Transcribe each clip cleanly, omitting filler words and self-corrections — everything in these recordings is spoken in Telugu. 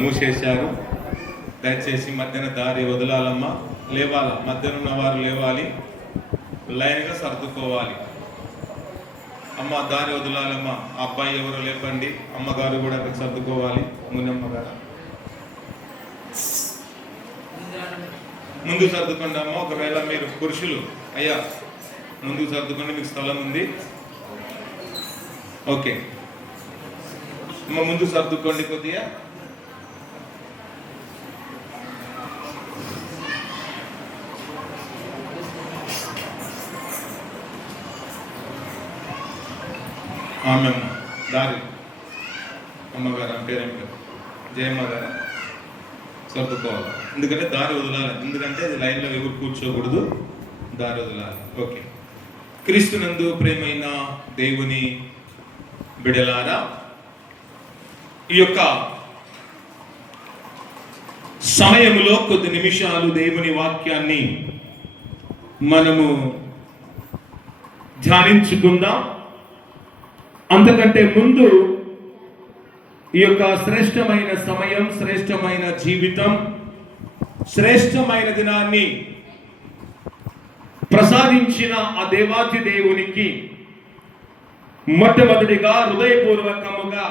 మూసేశారు. దయచేసి మధ్యన దారి వదలాలమ్మా. లేవాల, మధ్యన ఉన్న వారు లేవాలి, లైన్గా సర్దుకోవాలి. అమ్మ దారి వదలాలమ్మా. అబ్బాయి ఎవరో లేపండి, అమ్మగారు కూడా అక్కడ సర్దుకోవాలి. మున్నమ్మగారు ముందు సర్దుకోండి అమ్మ. ఒకవేళ మీరు పురుషులు అయ్యా ముందుకు సర్దుకోండి, మీకు స్థలం ఉంది. ఓకే అమ్మ, ముందు సర్దుకోండి కొద్దిగా. ఆమె దారి అమ్మగారు పేరేం పేరు జయమ్మ గారు సర్దుకోవాలి. ఎందుకంటే దారి వదలాలి, ఎందుకంటే అది లైన్లో ఎవరు కూర్చోకూడదు, దారి వదలాలి. ఓకే. క్రీస్తునందు ప్రేమైన దేవుని బిడలారా, ఈ యొక్క సమయంలో కొద్ది నిమిషాలు దేవుని వాక్యాన్ని మనము ధ్యానించుకుందాం. అంతకంటే ముందు ఈ యొక్క శ్రేష్టమైన సమయం, శ్రేష్టమైన జీవితం, శ్రేష్టమైన దినాన్ని ప్రసాదించిన ఆ దేవాది దేవునికి మొట్టమొదటిగా హృదయపూర్వకముగా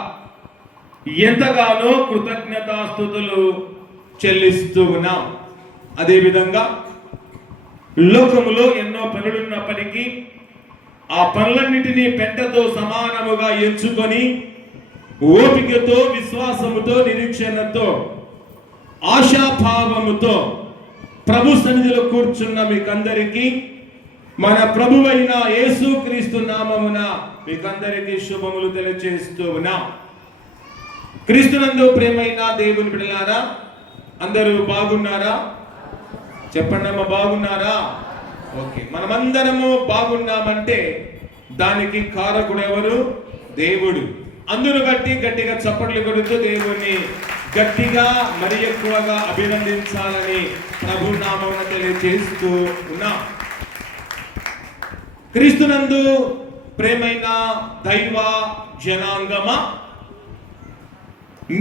ఎంతగానో కృతజ్ఞతాస్తుతులు చెల్లిస్తూ ఉన్నాం. అదేవిధంగా లోకములో ఎన్నో పనులున్నప్పటికీ ఆ పనులన్నిటినీ పెంటతో సమానముగా ఎంచుకొని ఓపికతో, విశ్వాసముతో, నిరీక్షణతో, ఆశాభావముతో ప్రభు సన్నిధిలో కూర్చున్న మీకందరికీ మన ప్రభువైన యేసుక్రీస్తు నామమున మీకందరికీ శుభములు తెలియజేస్తూ ఉన్నాం. క్రీస్తునందు ప్రేమైన దేవుని బిడ్డలారా, అందరూ బాగున్నారా? చెప్పండి అమ్మ, బాగున్నారా? ఓకే. మనమందరము బాగున్నామంటే దానికి కారకుడు ఎవరు? దేవుడు. అందును బట్టి గట్టిగా చప్పట్లు కొడుతూ దేవుని గట్టిగా మరి ఎక్కువగా అభినందించాలని ప్రభు నామమున తెలియజేస్తూ ఉన్నాం. క్రీస్తునందు ప్రేమైన దైవ జనాంగమా,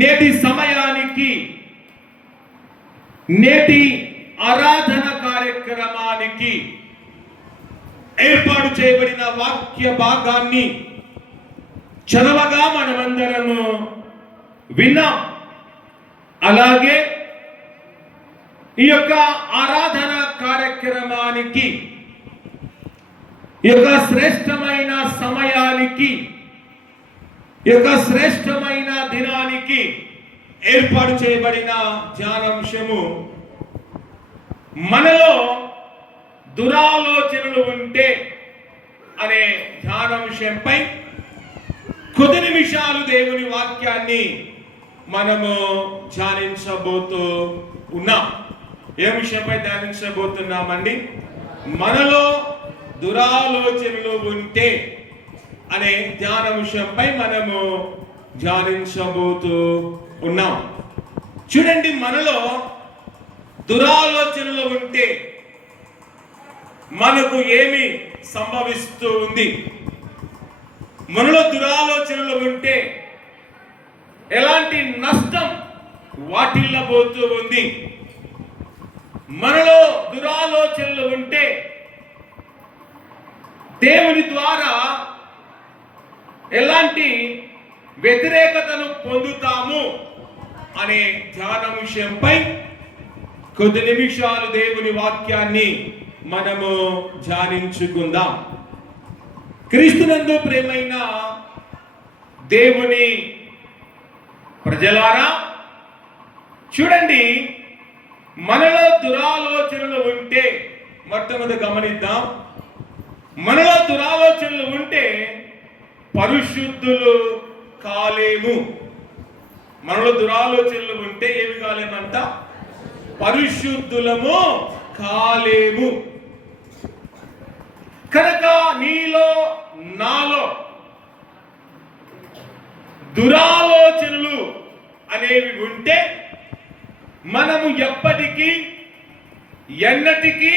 నేటి సమయానికి, నేటి ఆరాధన కార్యక్రమానికి ఏర్పాటు చేయబడిన వాక్య భాగాన్ని చదవగా మనమందరము విన్నాం. అలాగే ఈ యొక్క ఆరాధన కార్యక్రమానికి, ఈ యొక్క శ్రేష్టమైన సమయానికి, ఈ యొక్క శ్రేష్టమైన దినానికి ఏర్పాటు చేయబడిన ధ్యానాంశము మనలో దురాలోచనలు ఉంటే అనే ధ్యానాంశంపై కొద్ది నిమిషాలు దేవుని వాక్యాన్ని మనము ధ్యానించబోతూ ఉన్నాం. ఏ విషయంపై ధ్యానించబోతున్నామండి? మనలో దురాలోచనలు ఉంటే అనే ధ్యానాంశంపై మనము ధ్యానించబోతూ ఉన్నాం. చూడండి, మనలో దురాలోచనలు ఉంటే మనకు ఏమి సంభవిస్తూ ఉంది? మనలో దురాలోచనలు ఉంటే ఎలాంటి నష్టం వాటిల్లబోతూ ఉంది? మనలో దురాలోచనలు ఉంటే దేవుని ద్వారా ఎలాంటి వ్యతిరేకతను పొందుతాము అనే ధ్యానాంశంపై కొద్ది నిమిషాలు దేవుని వాక్యాన్ని మనము ధ్యానించుకుందాం. క్రీస్తునందు ప్రేమైన దేవుని ప్రజలారా, చూడండి, మనలో దురాలోచనలు ఉంటే మొట్టమొదటి గమనిద్దాం. మనలో దురాలోచనలు ఉంటే పరిశుద్ధులు కాలేము. మనలో దురాలోచనలు ఉంటే ఏమి కాలేమంట? పరిశుద్ధులము కాలేము. కనుక నీలో, నాలో దురాలోచనలు అనేవి ఉంటే మనము ఎప్పటికీ, ఎన్నటికీ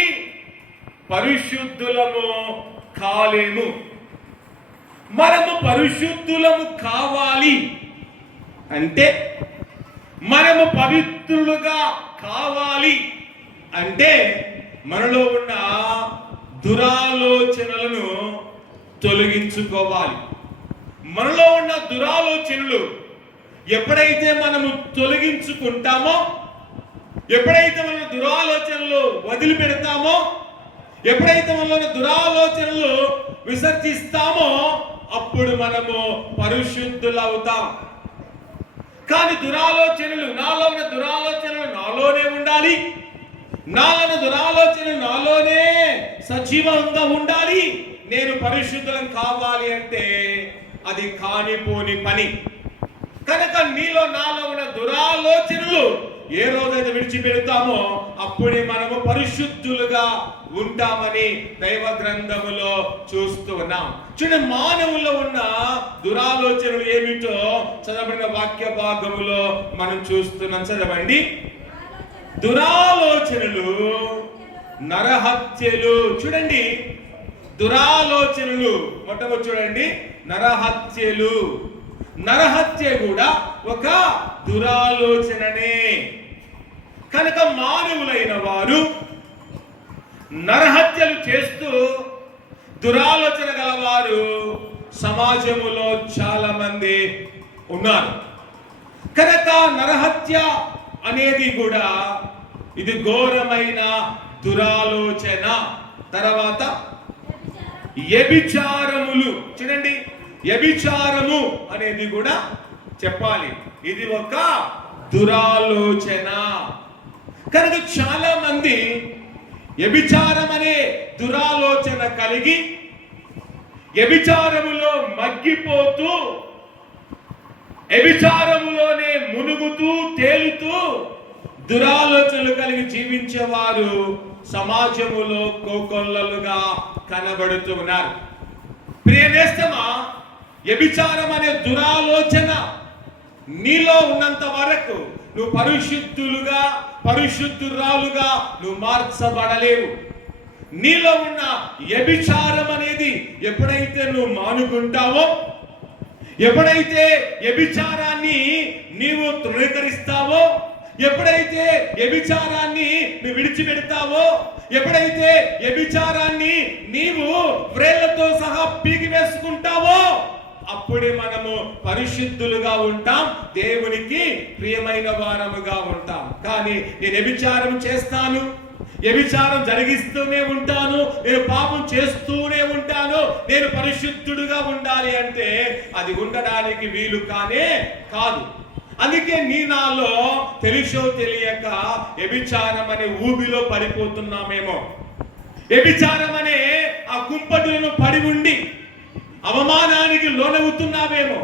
పరిశుద్ధులము కాలేము. మనము పరిశుద్ధులము కావాలి అంటే మన మనము పవిత్రులుగా కావాలి అంటే మనలో ఉన్న దురాలోచనలను తొలగించుకోవాలి. మనలో ఉన్న దురాలోచనలు ఎప్పుడైతే మనము తొలగించుకుంటామో, ఎప్పుడైతే మన దురాలోచనలు వదిలిపెడతామో, ఎప్పుడైతే మనలో దురాలోచనలు విసర్జిస్తామో అప్పుడు మనము పరిశుద్ధులవుతాం. కానీ దురాలోచనలు, నాలో ఉన్న దురాలోచనలు నాలోనే ఉండాలి, నాలో దురాలోచనలు నాలోనే సజీవంగా ఉండాలి, నేను పరిశుద్ధులం కావాలి అంటే అది కానిపోని పని. కనుక నీలో నాలో ఉన్న దురాలోచనలు ఏ రోజైతే విడిచిపెడతామో అప్పుడే మనము పరిశుద్ధులుగా ఉంటామని దైవ గ్రంథములో చూస్తూ ఉన్నాం. చూడండి, మానవుల్లో ఉన్న దురాలోచనలు ఏమిటో చదవబడిన వాక్య భాగములో మనం చూస్తున్నాం. చదవండి. దురాలోచనలు, నరహత్యలు. చూడండి, దురాలోచనలు మొట్టమొదటి చూడండి, నరహత్యలు. నరహత్య కూడా ఒక దురాలోచననే. కనుక మానవులైన వారు నరహత్యలు చేస్తూ దురాలోచన గలవారు సమాజములో చాలా మంది ఉన్నారు. కనుక నరహత్య అనేది కూడా ఇది ఘోరమైన దురాలోచన. తర్వాత వ్యభిచారములు. చూడండి, వ్యభిచారము అనేది కూడా చెప్పాలి, ఇది ఒక దురాలోచన. కనుక చాలా మంది వ్యభిచారం అనే దురాలోచన కలిగి వ్యభిచారములో మగ్గిపోతూ, వ్యభిచారములోనే మునుగుతూ తేలుతూ దురాలోచనలు కలిగి జీవించేవారు సమాజములో కోకొల్లలుగా కనబడుతున్నారు. ప్రియనేస్తమా, వ్యభిచారం అనే దురాలోచన నీలో ఉన్నంత వరకు నువ్వు పరిశుద్ధులుగా, పరిశుద్ధురాలుగా నువ్వు మార్చబడలేవు. నీలో ఉన్న వ్యభిచారం అనేది ఎప్పుడైతే నువ్వు మానుకుంటావో, ఎప్పుడైతే వ్యభిచారాన్ని నీవు తృణీకరిస్తావో, ఎప్పుడైతే వ్యభిచారాన్ని నువ్వు విడిచిపెడతావో, ఎప్పుడైతే వ్యభిచారాన్ని నీవు వ్రేళ్లతో సహా పీకి వేసుకుంటావో అప్పుడే మనము పరిశుద్ధులుగా ఉంటాం, దేవునికి ప్రియమైన వారముగా ఉంటాం. కానీ నేను వ్యభిచారం చేస్తాను, వ్యభిచారం జరిగిస్తూనే ఉంటాను, నేను పాపం చేస్తూనే ఉంటాను, నేను పరిశుద్ధుడుగా ఉండాలి అంటే అది ఉండడానికి వీలు కానే కాదు. అందుకే నీ నాలో తెలుసో తెలియక వ్యభిచారం అనే ఊబిలో పడిపోతున్నామేమో, వ్యభిచారం అనే ఆ కుంపటిలను పడి ఉండి అవమానానికి లోనవుతున్నావేమో,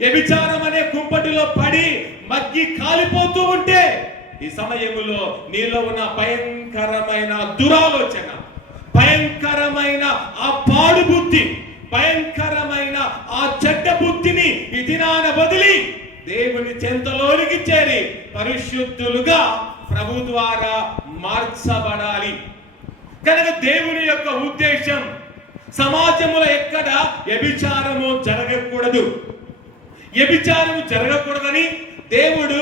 వ్యభిచారం అనే కుంపటిలో పడి మగ్గి కాలిపోతూ ఉంటే ఈ సమయములో నీలో ఉన్న భయంకరమైన దురాలోచన, భయంకరమైన ఆ పాడు బుద్ధి, భయంకరమైన ఆ చెడ్డ బుద్ధిని ఈ దినాన వదిలి దేవుని చెంతలోనికి చేరి పరిశుద్ధులుగా ప్రభు ద్వారా మార్చబడాలి. కనుక దేవుని యొక్క ఉద్దేశం సమాజంలో ఎక్కడ వ్యభిచారము జరగకూడదు. వ్యభిచారము జరగకూడదని దేవుడు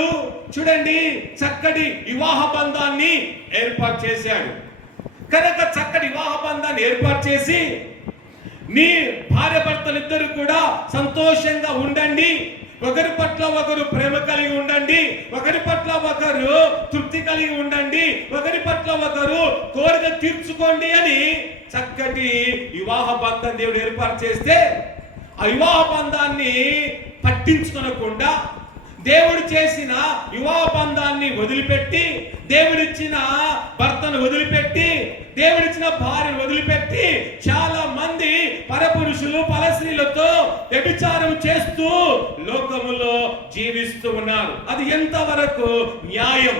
చూడండి చక్కటి వివాహ బంధాన్ని ఏర్పాటు చేశాడు. కనుక చక్కటి వివాహ బంధాన్ని ఏర్పాటు చేసి నీ భార్య భర్తలిద్దరూ కూడా సంతోషంగా ఉండండి, ఒకరి పట్ల ఒకరు ప్రేమ కలిగి ఉండండి, ఒకరి పట్ల ఒకరు తృప్తి కలిగి ఉండండి, ఒకరి పట్ల ఒకరు కోరిక తీర్చుకోండి అని చక్కటి వివాహ బంధం దేవుడు ఏర్పాటు చేస్తే ఆ వివాహ బంధాన్ని పట్టించుకోనకుండా దేవుడు చేసిన వివాహ బంధాన్ని వదిలిపెట్టి, దేవుడిచ్చిన భర్తను వదిలిపెట్టి, దేవుడిచ్చిన భార్యను వదిలిపెట్టి చాలా మంది పరపురుషులు పరస్త్రీలతో వ్యభిచారం చేస్తూ లోకములో జీవిస్తూ ఉన్నారు. అది ఎంతవరకు న్యాయం,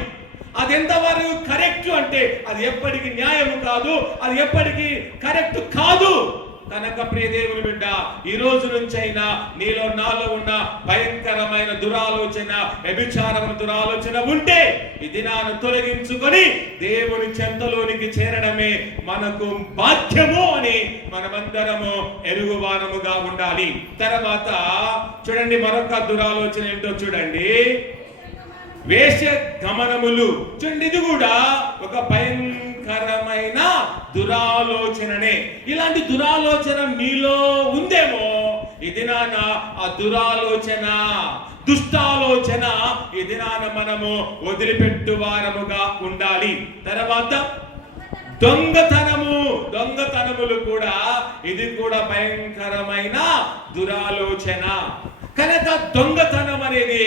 అది ఎంతవరకు కరెక్ట్ అంటే అది ఎప్పటికీ న్యాయము కాదు, అది ఎప్పటికీ కరెక్ట్ కాదు. కనుక ప్రియ దేవుని బిడ్డ, ఈ రోజు నుంచైనా నీలో నాలో ఉన్న భయంకరమైన దురాలోచన, వ్యభిచారమైన దురాలోచన ఉంటే ఈ దినాన్ని తొలగించుకొని దేవుని చెంతలోనికి చేరడమే మనకు బాధ్యము అని మనమందరము ఎరుగువారముగా ఉండాలి. తర్వాత చూడండి మరొక దురాలోచన ఏంటో చూడండి, వేశ్య గమనములు. చూడండి, ఇది కూడా ఒక భయంకరమైన దురాలోచననే. ఇలాంటి దురాలోచన మీలో ఉందేమో, ఈ దినాన ఆ దురాలోచన, దుష్టాలోచన ఈ దినాన మనము వదిలిపెట్టు వారముగా ఉండాలి. తర్వాత దొంగతనములు కూడా, ఇది కూడా భయంకరమైన దురాలోచన. కనుక దొంగతనం అనేది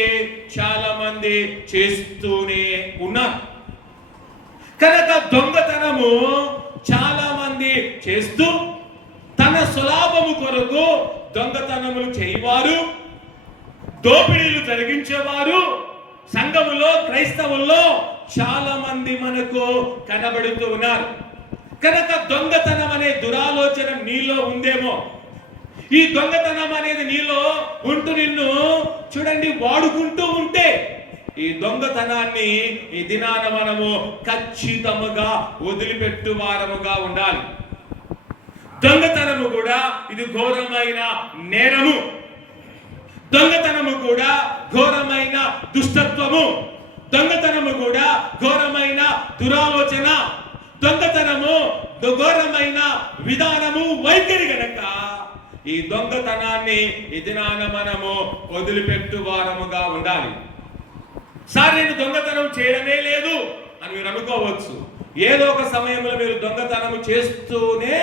చాలా మంది చేస్తూనే ఉన్నారు. కనుక దొంగతనము చాలా మంది చేస్తూ తన స్వలాభము కొరకు దొంగతనములు చేయవారు, దోపిడీలు జరిగించేవారు సంఘములో, క్రైస్తవుల్లో చాలా మంది మనకు కనబడుతూ ఉన్నారు. కనుక దొంగతనం అనే దురాలోచన నీలో ఉందేమో. ఈ దొంగతనం అనేది నీలో ఉంటూ నిన్ను చూడండి వాడుకుంటూ ఉంటే, ఈ దొంగతనాన్ని ఈ దినాన మనము ఖచ్చితముగా వదిలిపెట్టు వారముగా ఉండాలి. దొంగతనము కూడా ఇది ఘోరమైన నేరము. దొంగతనము కూడా ఘోరమైన దుష్టత్వము. దొంగతనము కూడా ఘోరమైన దురాలోచన. దొంగతనము ఘోరమైన విధానము, వైఖరి. గనక ఈ దొంగతనాన్ని ఈ దినాన మనము వదిలిపెట్టు వారముగా ఉండాలి. సార్, నేను దొంగతనం చేయడమే లేదు అని మీరు అనుకోవచ్చు. ఏదో ఒక సమయంలో మీరు దొంగతనం చేస్తూనే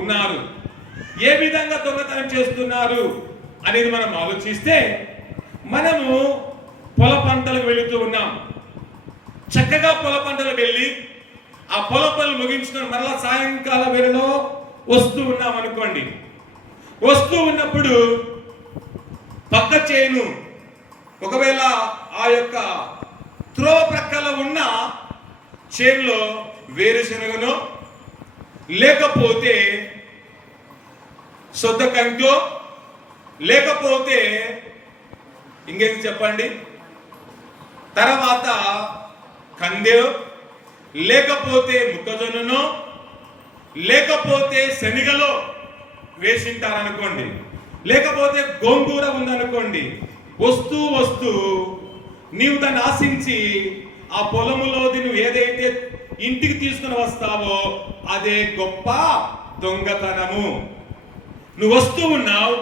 ఉన్నారు. ఏ విధంగా దొంగతనం చేస్తున్నారు అనేది మనం ఆలోచిస్తే, మనము పొల పంటలకు వెళుతూ ఉన్నాం. చక్కగా పొల పంటలకు వెళ్ళి ఆ పొల పనులు ముగించుకొని మరలా సాయంకాల వేళలో వస్తూ ఉన్నాం అనుకోండి. వస్తూ ఉన్నప్పుడు పక్క చేను, ఒకవేళ ఆ యొక్క త్రోవ ప్రక్కల ఉన్న చేనులో వేరుశనగనో లేకపోతే సొద్ద కంకో లేకపోతే ఇంకేం చెప్పండి, తర్వాత కందె లేకపోతే మొక్కజొన్ననో లేకపోతే శనగలో వేసింటారనుకోండి, లేకపోతే గోంగూర ఉందనుకోండి. వస్తూ వస్తూ నీవు దాన్ని ఆశించి ఆ పొలములో నువ్వు ఏదైతే ఇంటికి తీసుకుని వస్తావో అదే గొప్ప దొంగతనము. నువ్వు వస్తూ ఉన్నావు,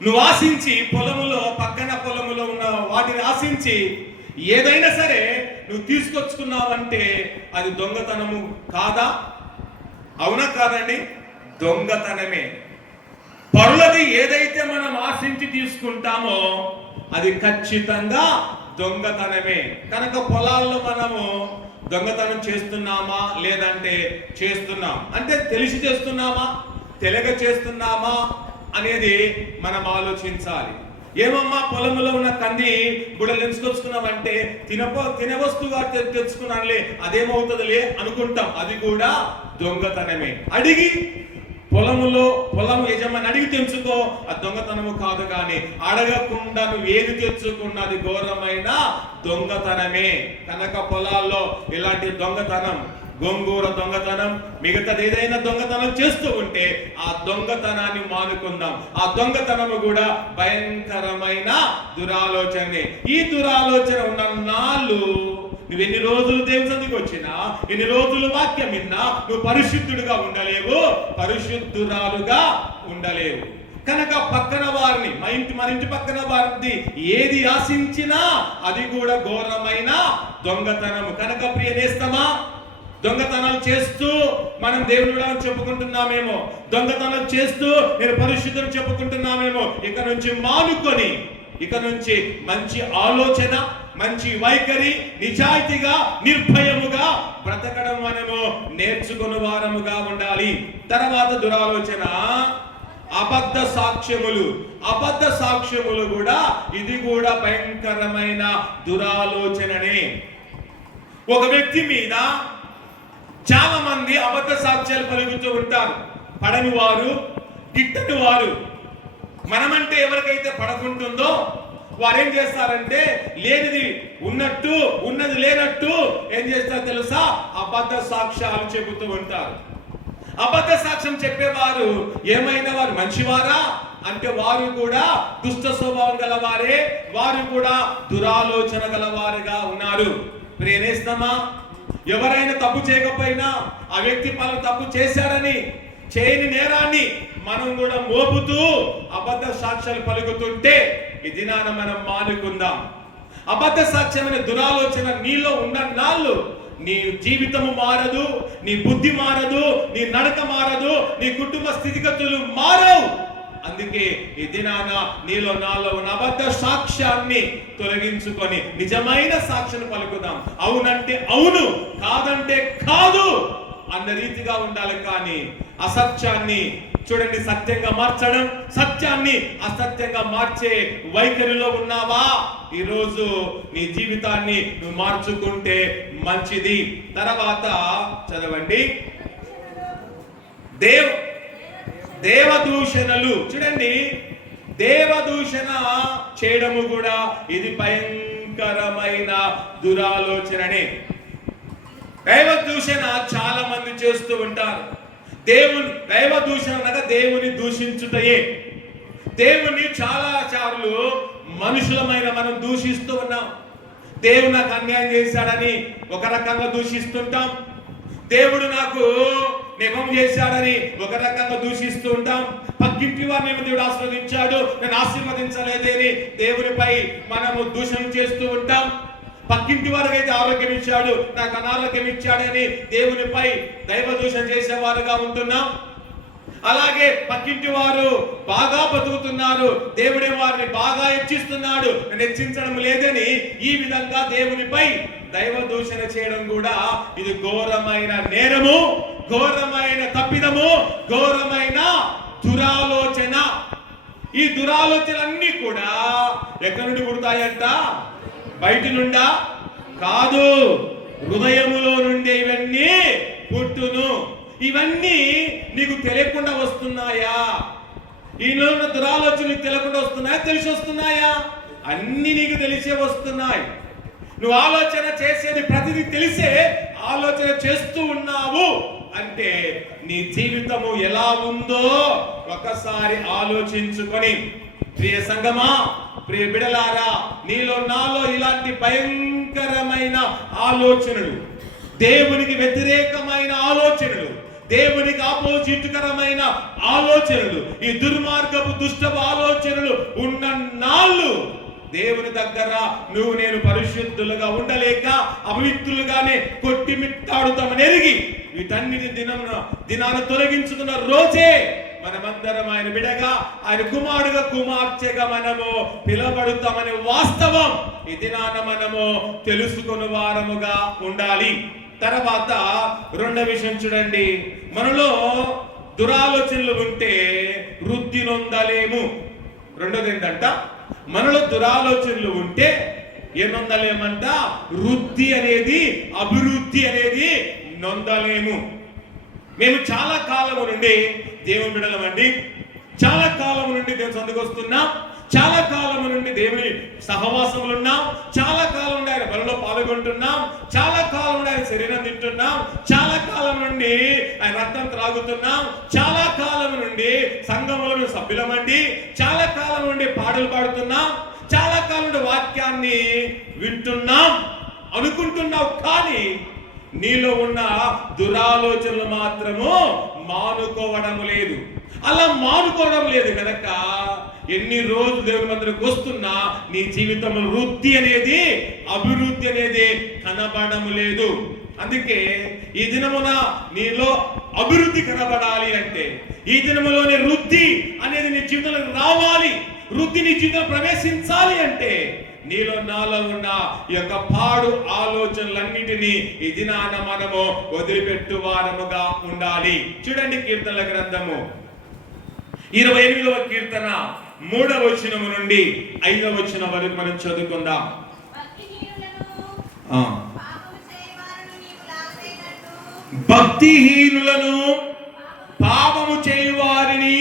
నువ్వు ఆశించి పొలములో, పక్కన పొలములో ఉన్న వాటిని ఆశించి ఏదైనా సరే నువ్వు తీసుకొచ్చుకున్నావంటే అది దొంగతనము కాదా? అవునా కాదండి? దొంగతనమే. పరులది ఏదైతే మనం ఆశించి తీసుకుంటామో అది ఖచ్చితంగా దొంగతనమే. కనుక పొలాల్లో మనము దొంగతనం చేస్తున్నామా లేదంటే చేస్తున్నాం అంటే తెలిసి చేస్తున్నామా తెలియక చేస్తున్నామా అనేది మనం ఆలోచించాలి. ఏమమ్మా పొలంలో ఉన్న కంది గుడలు ఎంచుకొచ్చుకున్నామంటే తినే వస్తువుగా తెచ్చుకున్నానులే, అదేమవుతుందిలే అనుకుంటాం. అది కూడా దొంగతనమే. అడిగి పొలం యజమాని అడిగి తెచ్చుకో, అది దొంగతనము కాదు. కానీ అడగకుండా నువ్వు ఏది తెచ్చుకున్నది ఘోరమైన దొంగతనమే. కనుక పొలాల్లో ఇలాంటి దొంగతనం, గోంగూర దొంగతనం, మిగతాది ఏదైనా దొంగతనం చేస్తూ ఉంటే ఆ దొంగతనాన్ని మానుకుందాం. ఆ దొంగతనము కూడా భయంకరమైన దురాలోచనే. ఈ దురాలోచన ఉన్న నాళ్ళు నువ్వు ఎన్ని రోజులు దేవుని సన్నిధికి వచ్చినా, ఎన్ని రోజులు వాక్యం విన్నా, నువ్వు పరిశుద్ధుడుగా ఉండలేవు, పరిశుద్ధురాలుగా ఉండలేవు. కనుక పక్కన వారిని, మన ఇంటి పక్కన వారిని ఏది ఆశించినా అది కూడా ఘోరమైన దొంగతనము. కనుక ప్రియ నేస్తమా, దొంగతనాలు చేస్తూ మనం దేవుడు చెప్పుకుంటున్నామేమో, దొంగతనాలు చేస్తూ నేను పరిశుద్ధులు చెప్పుకుంటున్నామేమో, ఇక నుంచి మానుకొని ఇక నుంచి మంచి ఆలోచన, మంచి వైఖరి, నిజాయితీగా నిర్భయముగా బ్రతకడం మనము నేర్చుకుని వారముగా ఉండాలి. తర్వాత దురాలోచన, అబద్ధ సాక్ష్యములు కూడా ఇది కూడా భయంకరమైన దురాలోచననే. ఒక వ్యక్తి మీద చాలా మంది అబద్ధ సాక్ష్యాలు పలుకుతూ ఉంటారు. పడని వారు, గిట్టని వారు. మనమంటే ఎవరికైతే పడకుంటుందో వారు ఏం చేస్తారంటే లేనిది ఉన్నట్టు, ఉన్నది లేనట్టు ఏం చేస్తారు తెలుసా? అబద్ధ సాక్ష్యాలు చెబుతూ ఉంటారు. అబద్ధ సాక్ష్యం చెప్పేవారు ఏమైనా వారు మంచివారా అంటే వారు కూడా దుష్ట స్వభావం గలవారే, వారు కూడా దురాలోచన గలవారుగా ఉన్నారు. ప్రేరేస్తామా? ఎవరైనా తప్పు చేయకపోయినా ఆ వ్యక్తి పలు తప్పు చేశారని చేయని నేరాన్ని మనం కూడా మోపుతూ అబద్ధ సాక్ష్యాలు పలుకుతుంటే ఈ దినాన మనం మానుకుందాం. అబద్ధ సాక్ష్యమైన దురాలోచన నీలో ఉన్న నాళ్ళు నీ జీవితము మారదు, నీ బుద్ధి మారదు, నీ నడక మారదు, నీ కుటుంబ స్థితిగతులు మారవు. అందుకే ఈ దినాన నీలో నాలో ఉన్న అబద్ధ సాక్ష్యాన్ని తొలగించుకొని నిజమైన సాక్ష్యం పలుకుదాం. అవునంటే అవును, కాదంటే కాదు అన్న రీతిగా ఉండాలి. కానీ అసత్యాన్ని చూడండి సత్యంగా మార్చడం, సత్యాన్ని అసత్యంగా మార్చే వైఖరిలో ఉన్నావా? ఈరోజు నీ జీవితాన్ని నువ్వు మార్చుకుంటే మంచిది. తర్వాత చదవండి, దేవదూషణలు. చూడండి, దేవదూషణ చేయడము కూడా ఇది భయంకరమైన దురాలోచననే. దైవదూషణ చాలా మంది చేస్తూ ఉంటారు. దైవదూషణ అనగా దేవుని దూషించుటయే. దేవుని చాలా సార్లు మనుషులమైన మనం దూషిస్తూ ఉన్నాం. దేవుడు నాకు అన్యాయం చేశాడని ఒక రకంగా దూషిస్తుంటాం. దేవుడు నాకు నిపం చేశాడని ఒక రకంగా దూషిస్తూ ఉంటాం. పక్కింటి వారిని దేవుడు ఆశీర్వదించాడు, నేను ఆశీర్వదించలేదని దేవునిపై మనము దూషణ చేస్తూ ఉంటాం. పక్కింటి వారికి అయితే ఆరోగ్యం ఇచ్చాడు, నాకు అనారోగ్యం ఇచ్చాడని దేవునిపై దైవ దూషణ చేసేవారుగా ఉంటున్నాం. అలాగే పక్కింటి వారు బాగా బతుకుతున్నారు, దేవుడే వారిని బాగా హెచ్చిస్తున్నాడు, నేను హెచ్చించడం లేదని ఈ విధంగా దేవునిపై దైవ దూషణ చేయడం కూడా ఇది ఘోరమైన నేరము, ఘోరమైన తప్పిదము, ఘోరమైన దురాలోచన. ఈ దురాలోచనలన్నీ కూడా ఎక్కడి నుండి పుడతాయంట? బయటి నుండా కాదు, హృదయములో నుండి ఇవన్నీ పుట్టును. ఇవన్నీ నీకు తెలియకుండా వస్తున్నాయా? ఈలో ఉన్న దురాలోచనలు తెలియకుండా వస్తున్నాయా, తెలిసి వస్తున్నాయా? అన్ని నీకు తెలిసే వస్తున్నాయి. నువ్వు ఆలోచన చేసేది ప్రతిదీ తెలిసే ఆలోచన చేస్తూ ఉన్నావు అంటే నీ జీవితము ఎలా ఉందో ఒకసారి ఆలోచించుకొని, ప్రియ సంగమా, ప్రియ బిడలారా, నీలో నాలో ఇలాంటి భయంకరమైన ఆలోచనలు, దేవునికి వ్యతిరేకమైన ఆలోచనలు, దేవునికి ఆపోజిట్ కరమైన ఆలోచనలు, ఈ దుర్మార్గపు దుష్టపు ఆలోచనలు ఉన్న నాళ్ళు దేవుని దగ్గర నువ్వు నేను పరిశుద్ధులుగా ఉండలేక అపవిత్రులుగానే కొట్టిమిట్టాడుతామని ఎరిగి వీటన్నిటి దినాన్ని తొలగించుకున్న రోజే మనమందరం ఆయన బిడగా, ఆయన కుమారుడుగా, కుమార్తెగా మనము పిలవబడుతామనే వాస్తవం ఈ దినాన మనము తెలుసుకున్న వారముగా ఉండాలి. తర్వాత రెండవ విషయం చూడండి, మనలో దురాలోచనలు ఉంటే వృద్ధి నొందలేము. రెండోది ఏంటంట, మనలో దురాలోచనలు ఉంటే ఏం నొందలేమంట? వృద్ధి అనేది, అభివృద్ధి అనేది నొందలేము. మేము చాలా కాలం నుండి దేవుని బిడ్డలమండి, చాలా కాలం నుండి దేవుని సందుకు వస్తున్నాం, చాలా కాలం నుండి దేవుని సహవాసములు ఉన్నాం, చాలా కాలం నుండి ఆయన బలలో పాల్గొంటున్నాం, చాలా కాలం నుండి ఆయన శరీరం తింటున్నాం, చాలా కాలం నుండి ఆయన రక్తం త్రాగుతున్నాం, చాలా కాలం నుండి సంఘములో సభ్యులమండి, చాలా కాలం నుండి పాటలు పాడుతున్నాం, చాలా కాలం నుండి వాక్యాన్ని వింటున్నాం అనుకుంటున్నావు. కానీ నీలో ఉన్న దురాలోచనలు మాత్రము మానుకోవడం లేదు. అలా మానుకోవడం లేదు కనుక ఎన్ని రోజులు దేవుని మందిరకు వస్తున్నా నీ జీవితంలో వృద్ధి అనేది, అభివృద్ధి అనేది కనబడము లేదు. అందుకే ఈ దినమున నీలో అభివృద్ధి కనబడాలి అంటే, ఈ దినములోనే వృద్ధి అనేది నీ జీవితంలో రావాలి, వృద్ధి నీ జీవితంలో ప్రవేశించాలి అంటే నీలో నాలో ఉన్న ఈ యొక్క పాడు ఆలోచనలన్నిటినీ ఈ దినాన మనము వదిలిపెట్టు వారముగా ఉండాలి. చూడండి, కీర్తనల గ్రంథము 28వ కీర్తన 3వ వచనము నుండి 5వ వచనం వరకు మనం చదువుకుందాం. భక్తిహీనులను పాపము చేయువారిని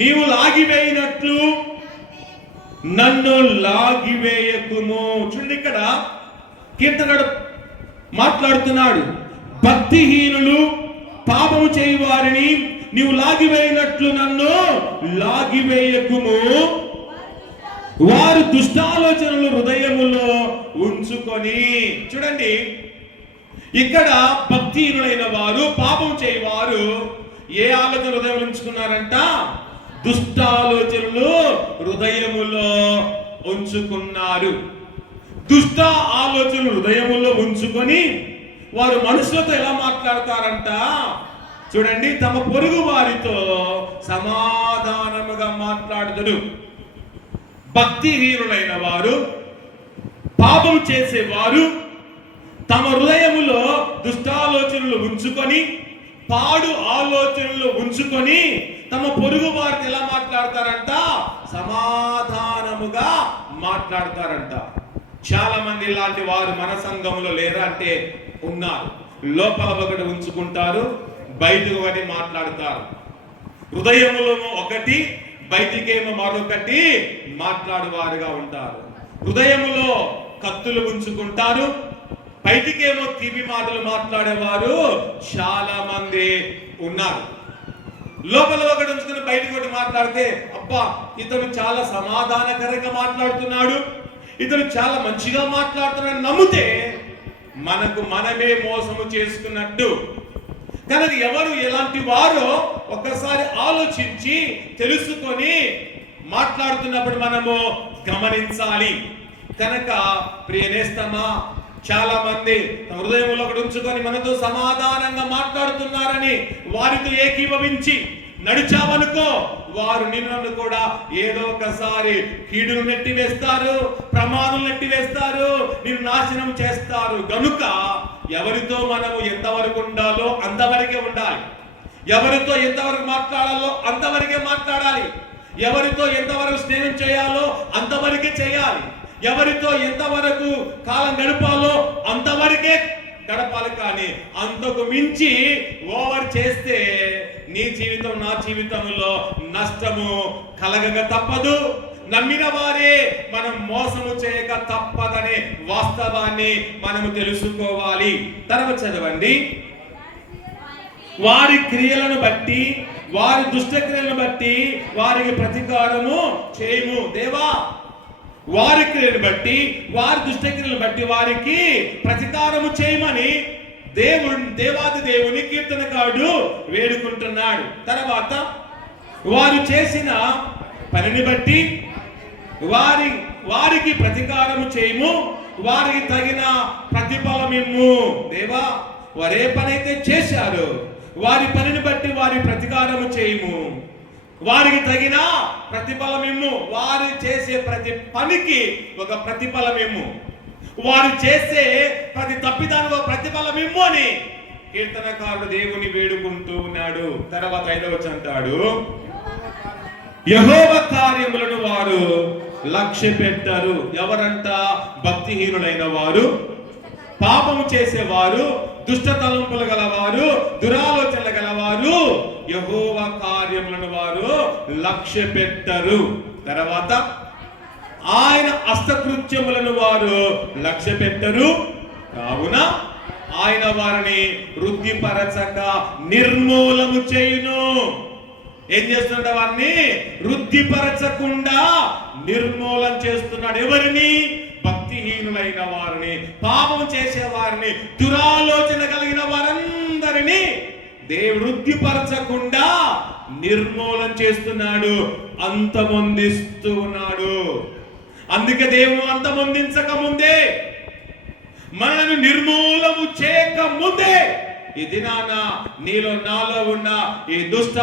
నీవు లాగివేయినట్లు నన్ను లాగివేయకుము. చూడండి, ఇక్కడ కీర్తనడు మాట్లాడుతున్నాడు. భక్తిహీనులు పాపము చేయి వారిని నీవు లాగివేయినట్లు నన్ను లాగివేయకుము. వారు దుష్టాలోచనలు హృదయములో ఉంచుకొని. చూడండి, ఇక్కడ భక్తిహీనులైన వారు, పాపం చేయవారు ఏ ఆలోచన హృదయంలో ఉంచుకున్నారంట? దుష్టాలోచనలు హృదయములో ఉంచుకున్నారు. దుష్ట ఆలోచనలు హృదయములో ఉంచుకొని వారు మనుషులతో ఎలా మాట్లాడతారంట? చూడండి, తమ పొరుగు వారితో సమాధానముగా మాట్లాడుతారు. భక్తిహీనులైన వారు, పాపం చేసేవారు తమ హృదయములో దుష్టాలోచనలు ఉంచుకొని, పాడు ఆలోచనలు ఉంచుకొని తమ పొరుగు వారిని ఎలా మాట్లాడతారంట? సమాధానముగా మాట్లాడతారంట. చాలా మంది ఇలాంటి వారు మన సంఘంలో లేరా అంటే ఉన్నారు. లోపల ఒకటి ఉంచుకుంటారు, బయటకు ఒకటి మాట్లాడతారు. హృదయములో ఒకటి, బయటికేమో మరొకటి మాట్లాడువారుగా ఉంటారు. హృదయములో కత్తులు ఉంచుకుంటారు, బయటికేమో తీపి మాటలు మాట్లాడేవారు చాలా మంది ఉన్నారు. లోపల ఒకటి ఉంచుకుని బయటకు ఒకటి మాట్లాడితే, అబ్బా ఇతను చాలా సమాధానకరంగా మాట్లాడుతున్నాడు, ఇతను చాలా మంచిగా మాట్లాడుతున్నాడు నమ్మితే మనకు మనమే మోసము చేసుకున్నట్టు. కనుక ఎవరు ఎలాంటి వారో ఒక్కసారి ఆలోచించి తెలుసుకొని మాట్లాడుతున్నప్పుడు మనము గమనించాలి. కనుక ప్రియ నేస్తమా, చాలా మంది హృదయంలో ఒకటి ఉంచుకొని మనతో సమాధానంగా మాట్లాడుతున్నారని వారితో ఏకీభవించి నడిచావనుకో, వారు నిన్ను కూడా ఏదో ఒకసారి కీడును నెట్టివేస్తారు, ప్రమాదం నెట్టివేస్తారు, నిన్ను నాశనం చేస్తారు. గనుక ఎవరితో మనము ఎంతవరకు ఉండాలో అంతవరకే ఉండాలి, ఎవరితో ఎంతవరకు మాట్లాడాలో అంతవరకే మాట్లాడాలి, ఎవరితో ఎంతవరకు స్నేహం చేయాలో అంతవరకే చేయాలి, ఎవరితో ఎంతవరకు కాలం గడపాలో అంతవరకే గడపాలి. కానీ అంతకు మించి ఓవర్ చేస్తే నీ జీవితం నా జీవితంలో నష్టము కలగక తప్పదు. నమ్మిన వారే మనం మోసము చేయక తప్పదనే వాస్తవాన్ని మనము తెలుసుకోవాలి. తర్వాత చదవండి, వారి క్రియలను బట్టి, వారి దుష్టక్రియలను బట్టి వారికి ప్రతీకారము చేయము. దేవా, వారి క్రియను బట్టి, వారి దుష్టక్రియలను బట్టి వారికి ప్రతీకారము చేయమని దేవాది దేవుని కీర్తనకారుడు వేడుకుంటున్నాడు. తర్వాత వారు చేసిన పనిని బట్టి వారికి ప్రతీకారము చేయము, వారికి తగిన ప్రతిఫలమిమ్ము. దేవా, వారే పనైతే చేశారు వారి పనిని బట్టి వారి ప్రతీకారము చేయము, వారికి తగిన ప్రతిఫలమిమ్ము. వారు చేసే ప్రతి పనికి ఒక ప్రతిఫలమిమ్ము, వారు చేసే ప్రతి తప్పిదానికి ఒక ప్రతిఫలమిమ్ము అని కీర్తనకారుడు దేవుని వేడుకుంటూ ఉన్నాడు. తర్వాత 5వ వచనం అంటాడు, యెహోవా కార్యములను వారు లక్ష్య పెట్టారు. ఎవరంట? భక్తిహీనులైన వారు, పాపము చేసేవారు, దుష్ట తలంపులు గలవారు, దురాలోచనలు గలవారు యెహోవా కార్యములను వారు లక్ష్య పెట్టరు. తర్వాత ఆయన హస్తకృత్యములను వారు లక్ష్య పెట్టరు. కావున ఆయన వారిని వృద్ధిపరచక నిర్మూలము చేయును. ఏం చేస్తున్నాడు? వారిని వృద్ధిపరచకుండా నిర్మూలన చేస్తున్నాడు. ఎవరిని? భక్తిహీనులైన వారిని, పాపం చేసే వారిని, దురాలోచన కలిగిన వారందరినీ దేవుడు వృద్ధిపరచకుండా నిర్మూలన చేస్తున్నాడు, అంతమొందిస్తూ ఉన్నాడు. అందుకే దేవుడు అంతమొందించక ముందే, మనల్ని నిర్మూలము చేయక ముందే ఈ దినాన నీలో నాలో ఉన్న ఈ దుష్ట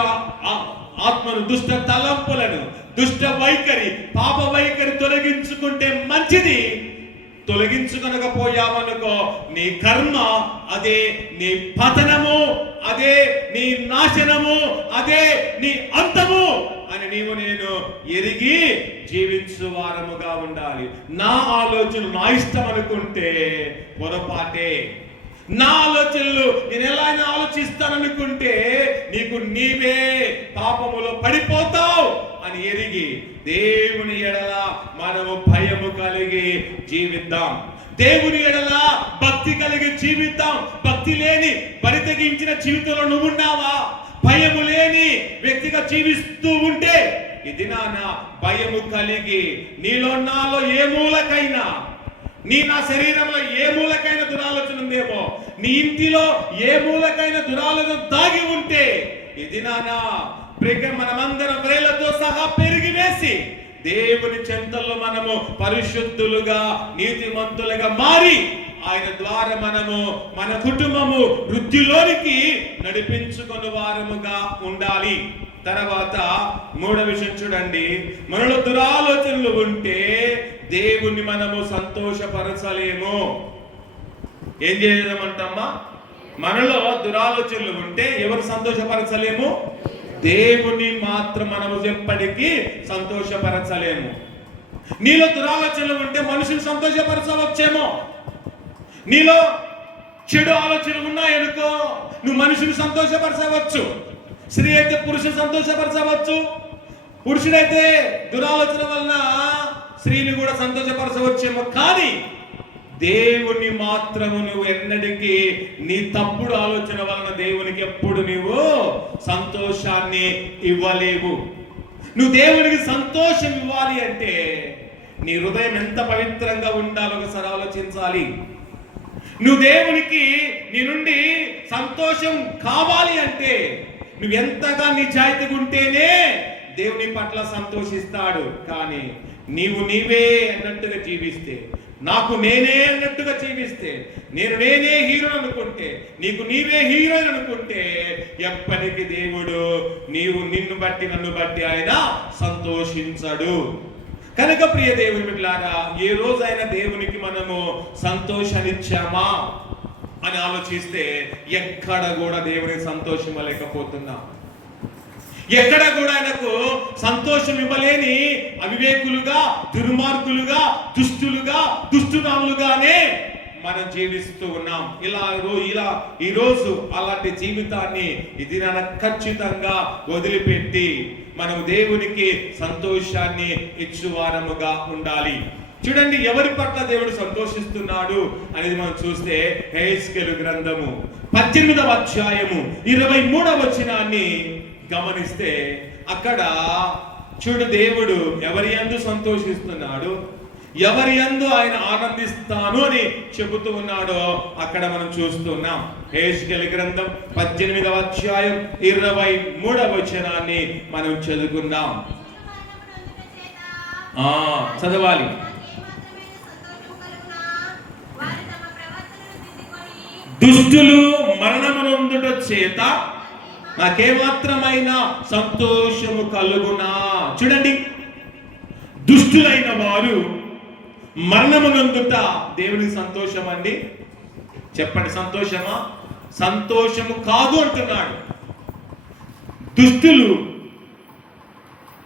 ఆత్మను, దుష్ట తలంపులను, దుష్ట వైఖరి, పాప వైఖరి తొలగించుకుంటే మంచిది. తొలగించుకొనకపోయామనుకో నీ కర్మ అదే, నీ పతనము అదే, నీ నాశనము అదే, నీ అంతము అని నీవు నేను ఎరిగి జీవించు వారముగా ఉండాలి. నా ఆలోచన నా ఇష్టం అనుకుంటే పొరపాటే. నా ఆలోచనలు నేను ఎలా ఆలోచిస్తాననుకుంటే నీకు నీవే పాపములో పడిపోతావు అని ఎరిగి దేవుని ఎడల మనము భయము కలిగి జీవిద్దాం. దేవుని ఎడల భక్తి కలిగి జీవితం, భక్తి లేని పరితగించిన జీవితంలో నువ్వున్నావా? భయము లేని వ్యక్తిగా జీవిస్తూ ఉంటే ఇది నాన్న భయము కలిగి నీలో నాలో ఏ మూలకైనా, నా శరీరంలో ఏ మూలకైనా దురాలోచన ఉందేమో, నీ ఇంటిలో ఏ మూలకైనా దురాలోచన దాగి ఉంటే ఇది నానా మనమందరం వ్రేళ్లతో సహా పెరిగి వేసి దేవుని చెంతల్లో మనము పరిశుద్ధులుగా నీతిమంతులుగా మారి ఆయన ద్వారా మనము మన కుటుంబము వృద్ధిలోనికి నడిపించుకుని వారముగా ఉండాలి. తర్వాత మూడవ విషయం చూడండి, మనలో దురాలోచనలు ఉంటే దేవుణ్ణి మనము సంతోషపరచలేము. ఏం చేయలేమంటమ్మా? మనలో దురాలోచనలు ఉంటే ఎవరు సంతోషపరచలేము? దేవుని మాత్రం మనము ఎప్పటికీ సంతోషపరచలేము. నీలో దురాలోచనలు ఉంటే మనుషులు సంతోషపరచవచ్చేమో. నీలో చెడు ఆలోచనలు ఉన్నాయనుకో, నువ్వు మనుషులు సంతోషపరచవచ్చు. స్త్రీ అయితే పురుషులు సంతోషపరచవచ్చు, పురుషుడైతే దురాలోచన వలన స్త్రీని కూడా సంతోషపరచవచ్చేమో. కానీ దేవుని మాత్రము నువ్వు ఎన్నటికీ నీ తప్పుడు ఆలోచన వలన దేవునికి ఎప్పుడు నువ్వు సంతోషాన్ని ఇవ్వలేవు. నువ్వు దేవునికి సంతోషం ఇవ్వాలి అంటే నీ హృదయం ఎంత పవిత్రంగా ఉండాలో ఒకసారి ఆలోచించాలి. నువ్వు దేవునికి నీ నుండి సంతోషం కావాలి అంటే నువ్వు ఎంతగా నిజాయితీగా ఉంటేనే దేవుని పట్ల సంతోషిస్తాడు. కానీ నీవే అన్నట్టుగా జీవిస్తే, నాకు నేనే అన్నట్టుగా జీవిస్తే, నేనే హీరో అనుకుంటే, నీవే హీరో అనుకుంటే ఎప్పటికీ దేవుడు నిన్ను బట్టి నన్ను బట్టి ఆయన సంతోషించడు. కనుక ప్రియ దేవుని బిడ్డలారా, ఏ రోజైనా దేవునికి మనము సంతోషాన్నిచ్చామా అని ఆలోచిస్తే ఎక్కడ కూడా దేవునికి సంతోషం ఇవ్వలేకపోతున్నాం. ఎక్కడ కూడా ఆయనకు సంతోషం ఇవ్వలేని అవివేకులుగా, దుర్మార్గులుగా, దుష్టులుగా, దుష్టురాములుగానే మనం జీవిస్తూ ఉన్నాం. ఇలా ఈ రోజు అలాంటి జీవితాన్ని ఇది ఖచ్చితంగా వదిలిపెట్టి మనం దేవునికి సంతోషాన్ని ఇచ్చువారముగా ఉండాలి. చూడండి, ఎవరి పట్ల దేవుడు సంతోషిస్తున్నాడు అనేది మనం చూస్తే హెస్కేలు గ్రంథము 18వ అధ్యాయము 23వ వచనాన్ని గమనిస్తే అక్కడ చూడు, దేవుడు ఎవరి యందు సంతోషిస్తున్నాడు, ఎవరి యందు ఆయన ఆనందిస్తాను అని చెబుతూ ఉన్నాడో అక్కడ మనం చూస్తున్నాం. హెస్కేలు గ్రంథం 18వ అధ్యాయం 23వ వచనాన్ని మనం చదువుకుందాం. చదవాలి. దుష్టులు మరణమునందుట చేత నాకేమాత్రమైన సంతోషము కలుగునా. చూడండి, దుష్టులైన వారు మరణమునందుట దేవునికి సంతోషం అండి? చెప్పండి, సంతోషమా? సంతోషము కాదు అంటున్నాడు. దుష్టులు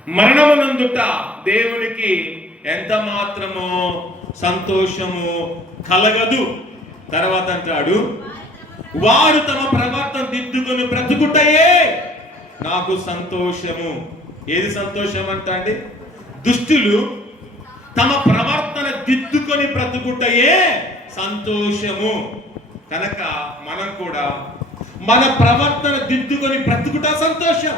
మరణమునందుట దేవునికి ఎంత మాత్రమో సంతోషము కలగదు. తర్వాత అంటాడు, వారు తమ ప్రవర్తన దిద్దుకొని బ్రతుకుటయే నాకు సంతోషము. ఏది సంతోషం అండి? దుష్టులు తమ ప్రవర్తన దిద్దుకొని బ్రతుకుటయే సంతోషము. కనుక మనం కూడా మన ప్రవర్తన దిద్దుకొని బ్రతుకుట సంతోషం.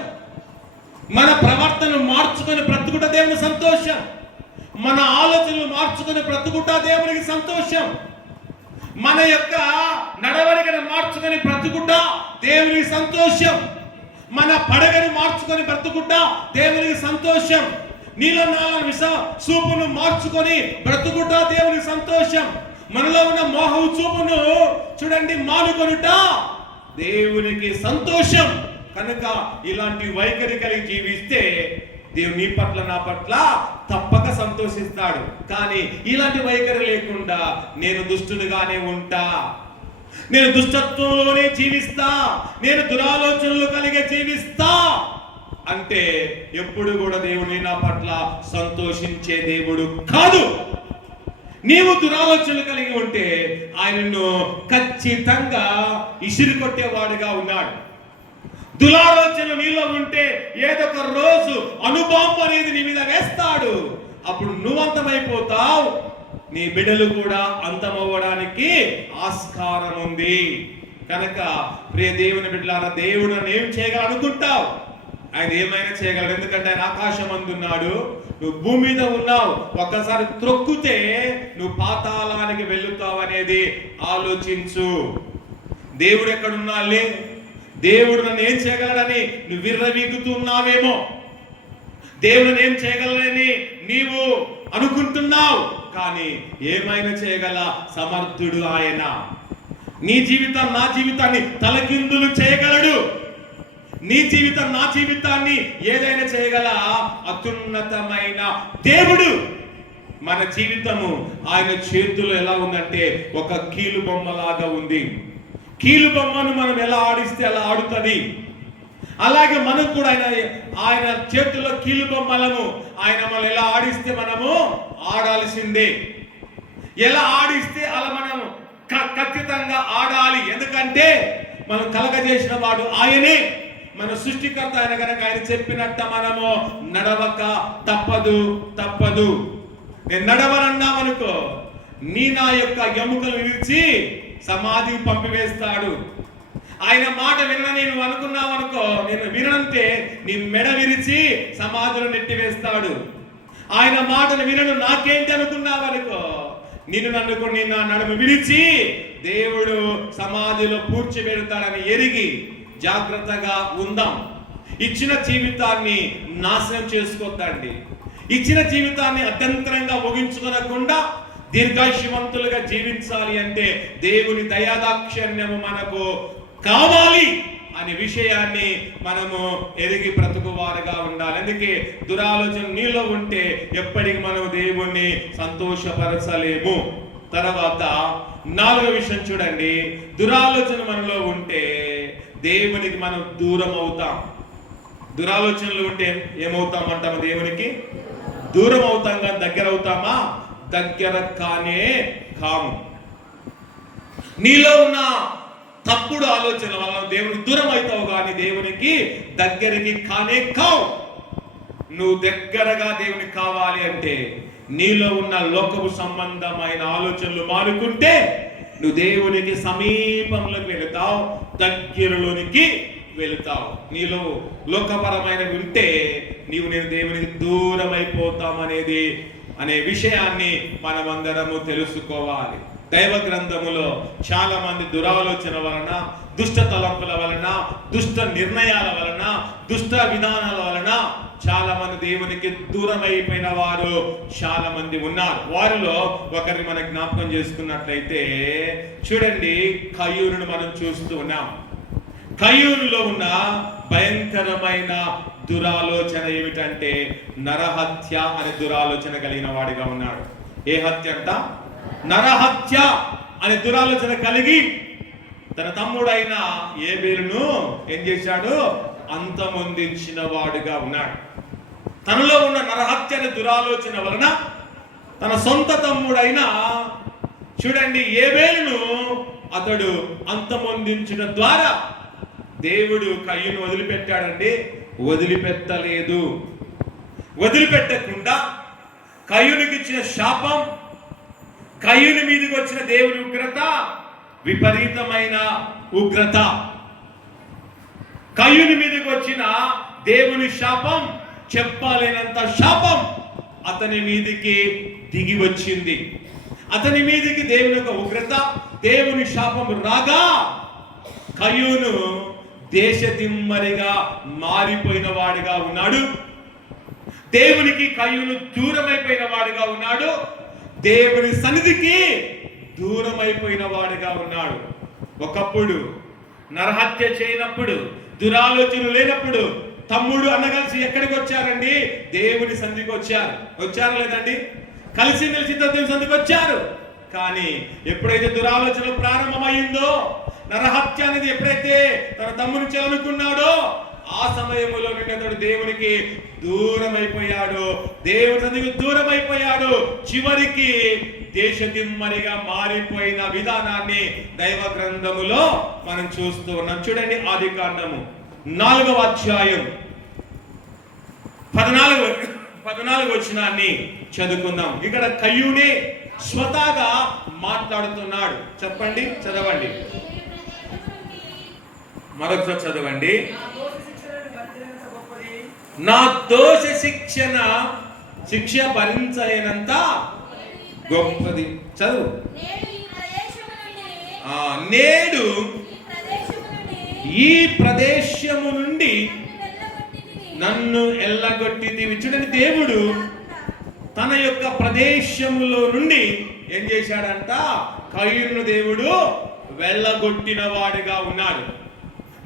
మన ప్రవర్తన మార్చుకొని బ్రతుకుట దేవుని సంతోషం. మన ఆలోచనలు మార్చుకొని బ్రతుకుట దేవునికి సంతోషం. మన యొక్క నడవడికను మార్చుకొని బ్రతుకుట దేవునికి సంతోషం. మన పడగను మార్చుకొని బ్రతుకుట దేవునికి సంతోషం. నీలో నాలో చూపును మార్చుకొని బ్రతుకుట దేవునికి సంతోషం. మనలో ఉన్న మోహం చూపును చూడండి మానుకొనుట దేవునికి సంతోషం. కనుక ఇలాంటి వైఖరి కలిగి జీవిస్తే దేవుడు నీ పట్ల నా పట్ల తప్పక సంతోషిస్తాడు. కానీ ఇలాంటి వైఖరి లేకుండా నేను దుష్టునిగానే ఉంటా, నేను దుష్టత్వంలోనే జీవిస్తా, నేను దురాలోచనలు కలిగే జీవిస్తా అంటే ఎప్పుడు కూడా దేవుని నా పట్ల సంతోషించే దేవుడు కాదు. నీవు దురాలోచనలు కలిగి ఉంటే ఆయనను ఖచ్చితంగా ఇసిరి కొట్టేవాడుగా ఉన్నాడు. దురాలోచన నీలో ఉంటే ఏదో ఒక రోజు అనుభవం అనేది నీ మీద వేస్తాడు. అప్పుడు నువ్వంతమైపోతావు, నీ బిడ్డలు కూడా అంతమవ్వడానికి ఆస్కారం ఉంది. కనుక ప్రియ దేవుని బిడ్డలారా, దేవుడు నన్ను ఏం చేయగలరు అనుకుంటావు? ఆయన ఏమైనా చేయగలడు. ఎందుకంటే ఆయన ఆకాశం అందున్నాడు, నువ్వు భూమి మీద ఉన్నావు. ఒక్కసారి త్రొక్కితే నువ్వు పాతాళానికి వెళ్తావు అనేది ఆలోచించు. దేవుడు ఎక్కడున్నాలే, దేవుడు నన్ను ఏం చేయగలడని నువ్వు విర్రవీగుతున్నావేమో, దేవుడు ఏం చేయగలడని నీవు అనుకుంటున్నావు. కానీ ఏమైనా చేయగల సమర్థుడు ఆయన. నీ జీవితం నా జీవితాన్ని తలకిందులు చేయగలడు. నీ జీవితం నా జీవితాన్ని ఏదైనా చేయగల అత్యున్నతమైన దేవుడు. మన జీవితము ఆయన చేతుల్లో ఎలా ఉందంటే ఒక కీలు బొమ్మలాగా ఉంది. కీలు బొమ్మను మనం ఎలా ఆడిస్తే అలా ఆడుతుంది. అలాగే మనం కూడా ఆయన చేతుల్లో కీలు బొమ్మలను ఆయన మనం ఎలా ఆడిస్తే మనము ఆడాల్సిందే. ఎలా ఆడిస్తే అలా మనం ఖచ్చితంగా ఆడాలి. ఎందుకంటే మనం కలగజేసిన వాడు ఆయనే, మన సృష్టికర్త ఆయన. కనుక ఆయన చెప్పినట్ట మనము నడవక తప్పదు. నేను నడవనన్నామనుకో, నా యొక్క ఎముకలు విరిచి సమాధికి పంపివేస్తాడు. ఆయన మాట వినని నువ్వు అనుకున్నావు అనుకో, నేను వినంటే నీ మెడ విరిచి సమాధులు నెట్టివేస్తాడు. ఆయన మాటను వినను నాకేంటి అనుకున్నావు అనుకో, నన్ను నా నడుము విరిచి దేవుడు సమాధిలో పూడ్చిపెడతాడని ఎరిగి జాగ్రత్తగా ఉందాం. ఇచ్చిన జీవితాన్ని నాశనం చేసుకోద్దండి. ఇచ్చిన జీవితాన్ని అత్యంతరంగా ముగించుకోనకుండా దీర్ఘాయుష్యవంతులుగా జీవించాలి అంటే దేవుని దయాదాక్షిణ్యము మనకు కావాలి అనే విషయాన్ని మనము ఎరిగి బ్రతుకువారుగా ఉండాలి. అందుకే దురాలోచన నీలో ఉంటే ఎప్పటికి మనం దేవుణ్ణి సంతోషపరచలేము. తర్వాత 4వ విషయం చూడండి, దురాలోచన మనలో ఉంటే దేవునికి మనం దూరం అవుతాం. దురాలోచనలు ఉంటే ఏమవుతాం అంటాము? దేవునికి దూరం అవుతాం. కానీ దగ్గర అవుతామా? దగ్గర కాము. నీలో ఉన్న తప్పుడు ఆలోచన వల్ల దేవునికి దూరం అవుతావు, కానీ దేవునికి దగ్గరికి కావు. నువ్వు దగ్గరగా దేవునికి కావాలి అంటే నీలో ఉన్న లోకపు సంబంధమైన ఆలోచనలు మానుకుంటే నువ్వు దేవునికి సమీపంలోకి వెళుతావు, దగ్గరలోనికి వెళుతావు. నీలో లోకపరమైన ఉంటే నేను దేవునికి దూరం అయిపోతామనేది అనే విషయాన్ని మనమందరము తెలుసుకోవాలి. దైవ గ్రంథములో చాలా మంది దురాలోచన వలన, దుష్ట తలంపుల వలన, దుష్ట నిర్ణయాల వలన, దుష్ట విధానాల వలన చాలా మంది దేవునికి దూరం అయిపోయిన వారు చాలా మంది ఉన్నారు. వారిలో ఒకరిని మనం జ్ఞాపకం చేసుకున్నట్లయితే చూడండి, కయ్యూనును మనం చూస్తూ ఉన్నాం. కయ్యూనులో ఉన్న భయంకరమైన దురాలోచన ఏమిటంటే నరహత్య అనే దురాలోచన కలిగిన వాడిగా ఉన్నాడు. ఏ హత్య అంట? నరహత్య అనే దురాలోచన కలిగి తన తమ్ముడైన ఏబేలును ఏం చేశాడు? అంతమొందించిన వాడుగా ఉన్నాడు. తనలో ఉన్న నరహత్య అనే దురాలోచన వలన తన సొంత తమ్ముడైన చూడండి ఏబేలును అతడు అంతమొందించడం ద్వారా దేవుడు కయ్యూను వదిలిపెట్టాడండి? వదిలిపెట్టలేదు. వదిలిపెట్టకుండా కయ్యూనికి ఇచ్చిన శాపం, కయ్యూని మీదకి వచ్చిన దేవుని ఉగ్రత విపరీతమైన ఉగ్రత. కయ్యూని మీదకి వచ్చిన దేవుని శాపం చెప్పలేనంత శాపం అతని మీదికి దిగి వచ్చింది. అతని మీదికి దేవుని యొక్క ఉగ్రత, దేవుని శాపం రాగా కయ్యూను దేశదిమ్మరిగా మారిపోయిన వాడిగా ఉన్నాడు. దేవునికి కయ్యూను దూరమైపోయిన వాడిగా ఉన్నాడు. దేవుని సన్నిధికి దూరమైపోయిన వాడిగా ఉన్నాడు. ఒకప్పుడు నరహత్య చేయనప్పుడు, దురాలోచనలు లేనప్పుడు తమ్ముడు అన్న కలిసి ఎక్కడికి వచ్చారండి? దేవుని సన్నిధికి వచ్చారు లేదండి? కలిసి మెలిసి దేవుని సన్నిధికి వచ్చారు. కానీ ఎప్పుడైతే దురాలోచన ప్రారంభమైందో, నరహత్య అనేది ఎప్పుడైతే తన తమ్ముని చేయాలనుకున్నాడో ఆ సమయంలో అతడు దేవునికి దూరం అయిపోయాడు. దేవుని సన్నిధికి దూరం అయిపోయాడు. చివరికి దేశదిమ్మరిగా మారిపోయిన విధానాన్ని దైవ గ్రంథములో మనం చూస్తూ ఉన్నాం. చూడండి, ఆదికాండము 4వ అధ్యాయం 14వ వచనాన్ని చదువుకుందాం. ఇక్కడ కయ్యూనే స్వతహాగా మాట్లాడుతున్నాడు. చెప్పండి, చదవండి, మరొకసారి చదవండి. నా దోష శిక్ష భరించలేనంత గొప్పది. చదువు. నేడు ఈ ప్రదేశము నుండి నన్ను ఎల్లగొట్టితివి. చూడండి, దేవుడు తన యొక్క ప్రదేశములో నుండి ఏం చేశాడంట? కయ్యూనును దేవుడు వెళ్ళగొట్టిన వాడిగా ఉన్నాడు.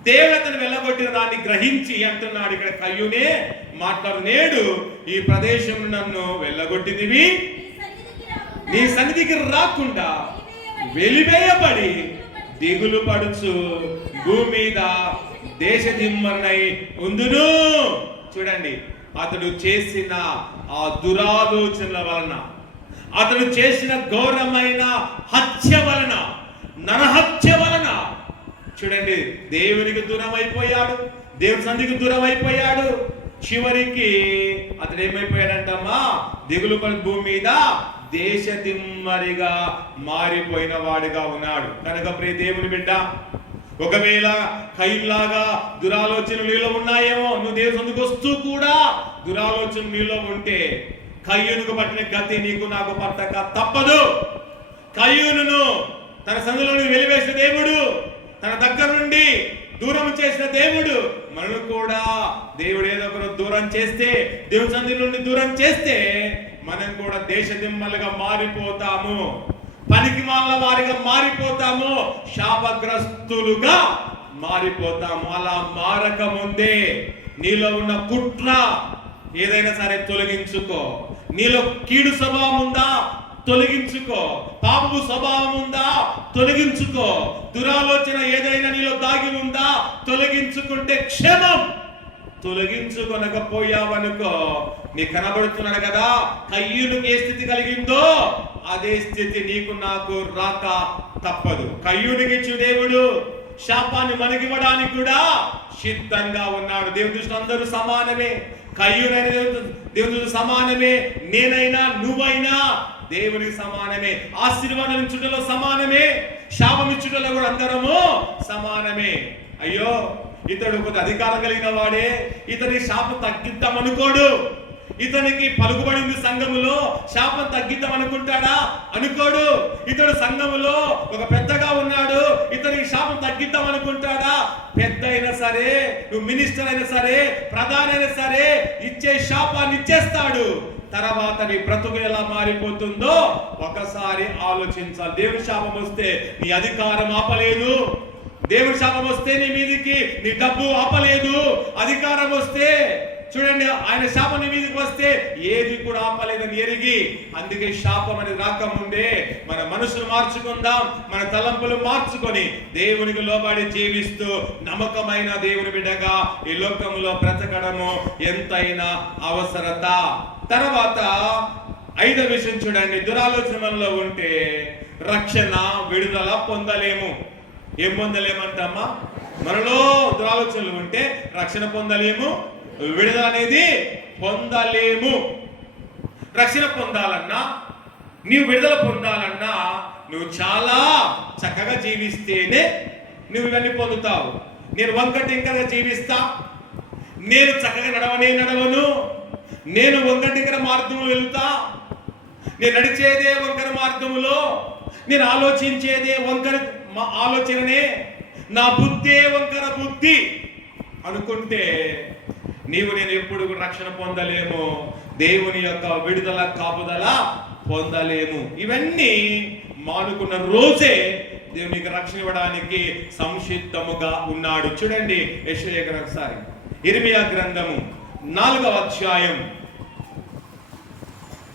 దేవుడు అతను వెళ్ళగొట్టిన దాన్ని గ్రహించి అంటున్నాడు ఇక్కడ కయ్యూనే మాట్లాడు, నేడు ఈ ప్రదేశం నన్ను వెళ్ళగొట్టిదివి, నీ సన్నిధికి రాకుండా వెలివేయబడి దిగులు పడుచు భూమి మీద దేశ దిమ్మరనై ఉందును. చూడండి, అతడు చేసిన ఆ దురాలోచనల వలన, అతడు చేసిన ఘోరమైన హత్య వలన, నరహత్య వలన, చూడండి, దేవునికి దూరం అయిపోయాడు, దేవుని సన్నిధికి దూరం అయిపోయాడు. చివరికి అతడు ఏమైపోయాడంటమ్మా? దిగులు పడి భూమి మీద దేశ దిమ్మరిగా మారిపోయిన వాడిగా ఉన్నాడు. కనుక ప్రియ దేవుని బిడ్డ, ఒకవేళ కయ్యూనులాగా దురాలోచనలు నీలో ఉన్నాయేమో, నువ్వు దేవుని సన్నిధికి వస్తూ కూడా దురాలోచన నీలో ఉంటే కయ్యూనుకు పట్టిన గతి నీకు నాకు పట్టక తప్పదు. కయ్యూనును తన సన్నిధిలో వెలివేసిన దేవుడు, తన దగ్గర నుండి దూరం చేసిన దేవుడు, మనల్ని కూడా దేవుడు ఏదో ఒకరు దూరం చేస్తే, దేవుని సన్నిధి నుండి దూరం చేస్తే మనం కూడా దేశ దిమ్మలుగా మారిపోతాము, పనికి మాల వారిగా మారిపోతాము, శాపగ్రస్తులుగా మారిపోతాము. అలా మారక ముందే నీలో ఉన్న కుట్ర ఏదైనా సరే తొలగించుకో. నీలో కీడు స్వభావం ఉందా? తొలగించుకో. పాపపు స్వభావం ఉందా? తొలగించుకో. దురాలోచన ఏదైనా నీలో దాగి ఉందా? తొలగించుకుంటే క్షేమం. తొలగించుకొనకపోయావనుకో, నీ కనబడుతున్నాడు కదా, కయ్యూనుకి ఏ స్థితి కలిగిందో అదే స్థితి నీకు నాకు రాక తప్పదు. కయ్యూనుకి ఇచ్చు దేవుడు శాపాన్ని మనకివ్వడానికి కూడా సిద్ధంగా ఉన్నాడు. దేవుని దృష్టిలో అందరూ సమానమే. కయ్యూనైన దేవుని దృష్టిలో సమానమే. నేనైనా నువ్వైనా దేవునికి సమానమే. ఆశీర్వాదం ఇచ్చుటలో సమానమే, శాపం ఇచ్చుటలో కూడా అందరము సమానమే. అయ్యో, ఇతడు కొద్ది అధికారం కలిగిన వాడే, ఇతని శాపం తగ్గిద్దాం అనుకోడు. ఇతనికి పలుకుబడింది సంఘములో, శాపం తగ్గిద్దాం అనుకుంటాడా? అనుకోడు. ఇతడు సంఘములో ఒక పెద్దగా ఉన్నాడు, ఇతనికి శాపం తగ్గిద్దాం అనుకుంటాడా? పెద్ద అయినా సరే, నువ్వు మినిస్టర్ అయినా సరే, ప్రధాని అయినా సరే, ఇచ్చే శాపాన్ని ఇచ్చేస్తాడు. తర్వాత నీ బ్రతుకు ఎలా మారిపోతుందో ఒకసారి ఆలోచించాలి. దేవుని శాపం వస్తే నీ అధికారం ఆపలేదు, దేవుని శాపం వస్తే నీ మీదికి నీ డబ్బు ఆపలేదు, అధికారం వస్తే చూడండి ఆయన శాపం నీ మీదకి వస్తే ఏది కూడా ఆపలేదని ఎరిగి, అందుకే శాపం అనేది రాకముందే మన మనసును మార్చుకుందాం, మన తలంపులు మార్చుకొని దేవునికి లోబడి జీవిస్తూ నమ్మకమైన దేవుని బిడ్డగా ఈ లోకములో బ్రతకడము ఎంతైనా అవసరత. తర్వాత 5వ విషయం చూడండి, దురాలోచనలో ఉంటే రక్షణ విడుదల పొందలేము. ఏం పొందలేమంటమ్మా? మనలో దురాలోచనలు ఉంటే రక్షణ పొందలేము, విడుదల అనేది పొందలేము. రక్షణ పొందాలన్నా, నీవు విడుదల పొందాలన్నా నువ్వు చాలా చక్కగా జీవిస్తేనే నువ్వు ఇవన్నీ పొందుతావు. నేను వంకటింకరగా జీవిస్తా, నేను చక్కగా నడవను, నేను వంకటింకర మార్గంలో వెళ్తా, నేను నడిచేదే వంకర మార్గములో, నేను ఆలోచించేదే వంకర ఆలోచననే, నా బుద్ధే వంకర బుద్ధి అనుకుంటే నీవు నేను ఎప్పుడు రక్షణ పొందలేము, దేవుని యొక్క విడుదల కాపుదల పొందలేము. ఇవన్నీ మానుకున్న రోజే దేవునికి రక్షణ ఇవ్వడానికి సంసిద్ధముగా ఉన్నాడు. చూడండి యెషయా ఒకసారి ఇర్మియా గ్రంథము 4వ అధ్యాయం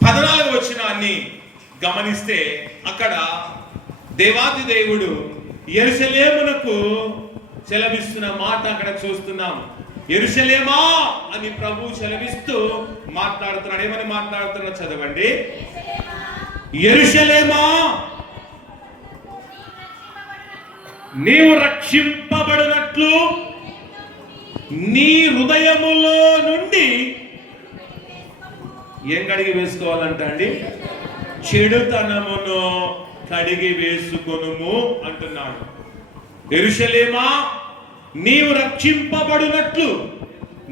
14వ వచనాన్ని గమనిస్తే అక్కడ దేవాది దేవుడు యెరూషలేమునకు సెలవిస్తున్న మాట అక్కడ చూస్తున్నాం. యెరూషలేమా అని ప్రభు సెలవిస్తూ మాట్లాడుతున్నాడు. ఏమని మాట్లాడుతున్నా చదవండి. యెరూషలేమా, నీవు రక్షింపబడినట్లు నీ హృదయములో నుండి ఏం కడిగి వేసుకోవాలంట అండి? చెడుతనమును కడిగి వేసుకొనుము అంటున్నాడు. యెరూషలేమా, నీవు రక్షింపబడినట్లు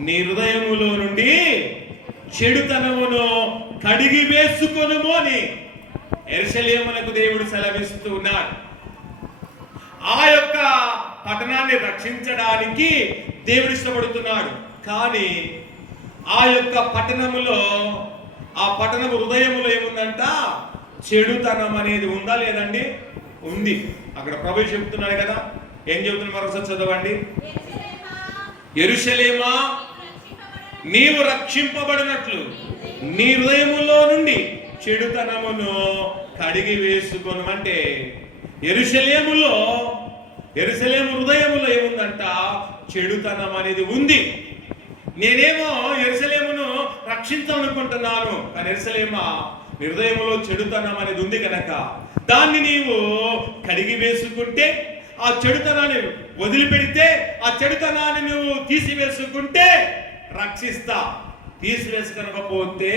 నీ హృదయములో నుండి చెడుతనమును కడిగి వేసుకొనుము అని యెరూషలేమునకు దేవుడు సెలవిస్తూ ఉన్నాడు. ఆ యొక్క పట్టణాన్ని రక్షించడానికి దేవుడు ఇష్టపడుతున్నాడు. కానీ ఆ యొక్క పట్టణములో, ఆ పట్టణము హృదయములో ఏముందంట? చెడుతనం అనేది ఉందా లేదండి? ఉంది. అక్కడ ప్రభు చెప్తున్నాడు కదా, ఏం చెబుతున్నారు మరొకసారి చదవండి. యెరూషలేమా, నీవు రక్షింపబడినట్లు నీ హృదయములో నుండి చెడుతనమును కడిగి వేసుకొను. అంటే యెరూషలేము హృదయములో ఏముందంట? చెడుతనం అనేది ఉంది. నేనేమో యెరూషలేమును రక్షించాలనుకుంటున్నాను, కానీ యెరూషలేమా, నీ హృదయములో చెడుతనం అనేది ఉంది కనుక దాన్ని నీవు కడిగి వేసుకుంటే, ఆ చెడుతనాన్ని వదిలిపెడితే, ఆ చెడుతనాన్ని నువ్వు తీసివేసుకుంటే రక్షిస్తా. తీసివేసుకొనకపోతే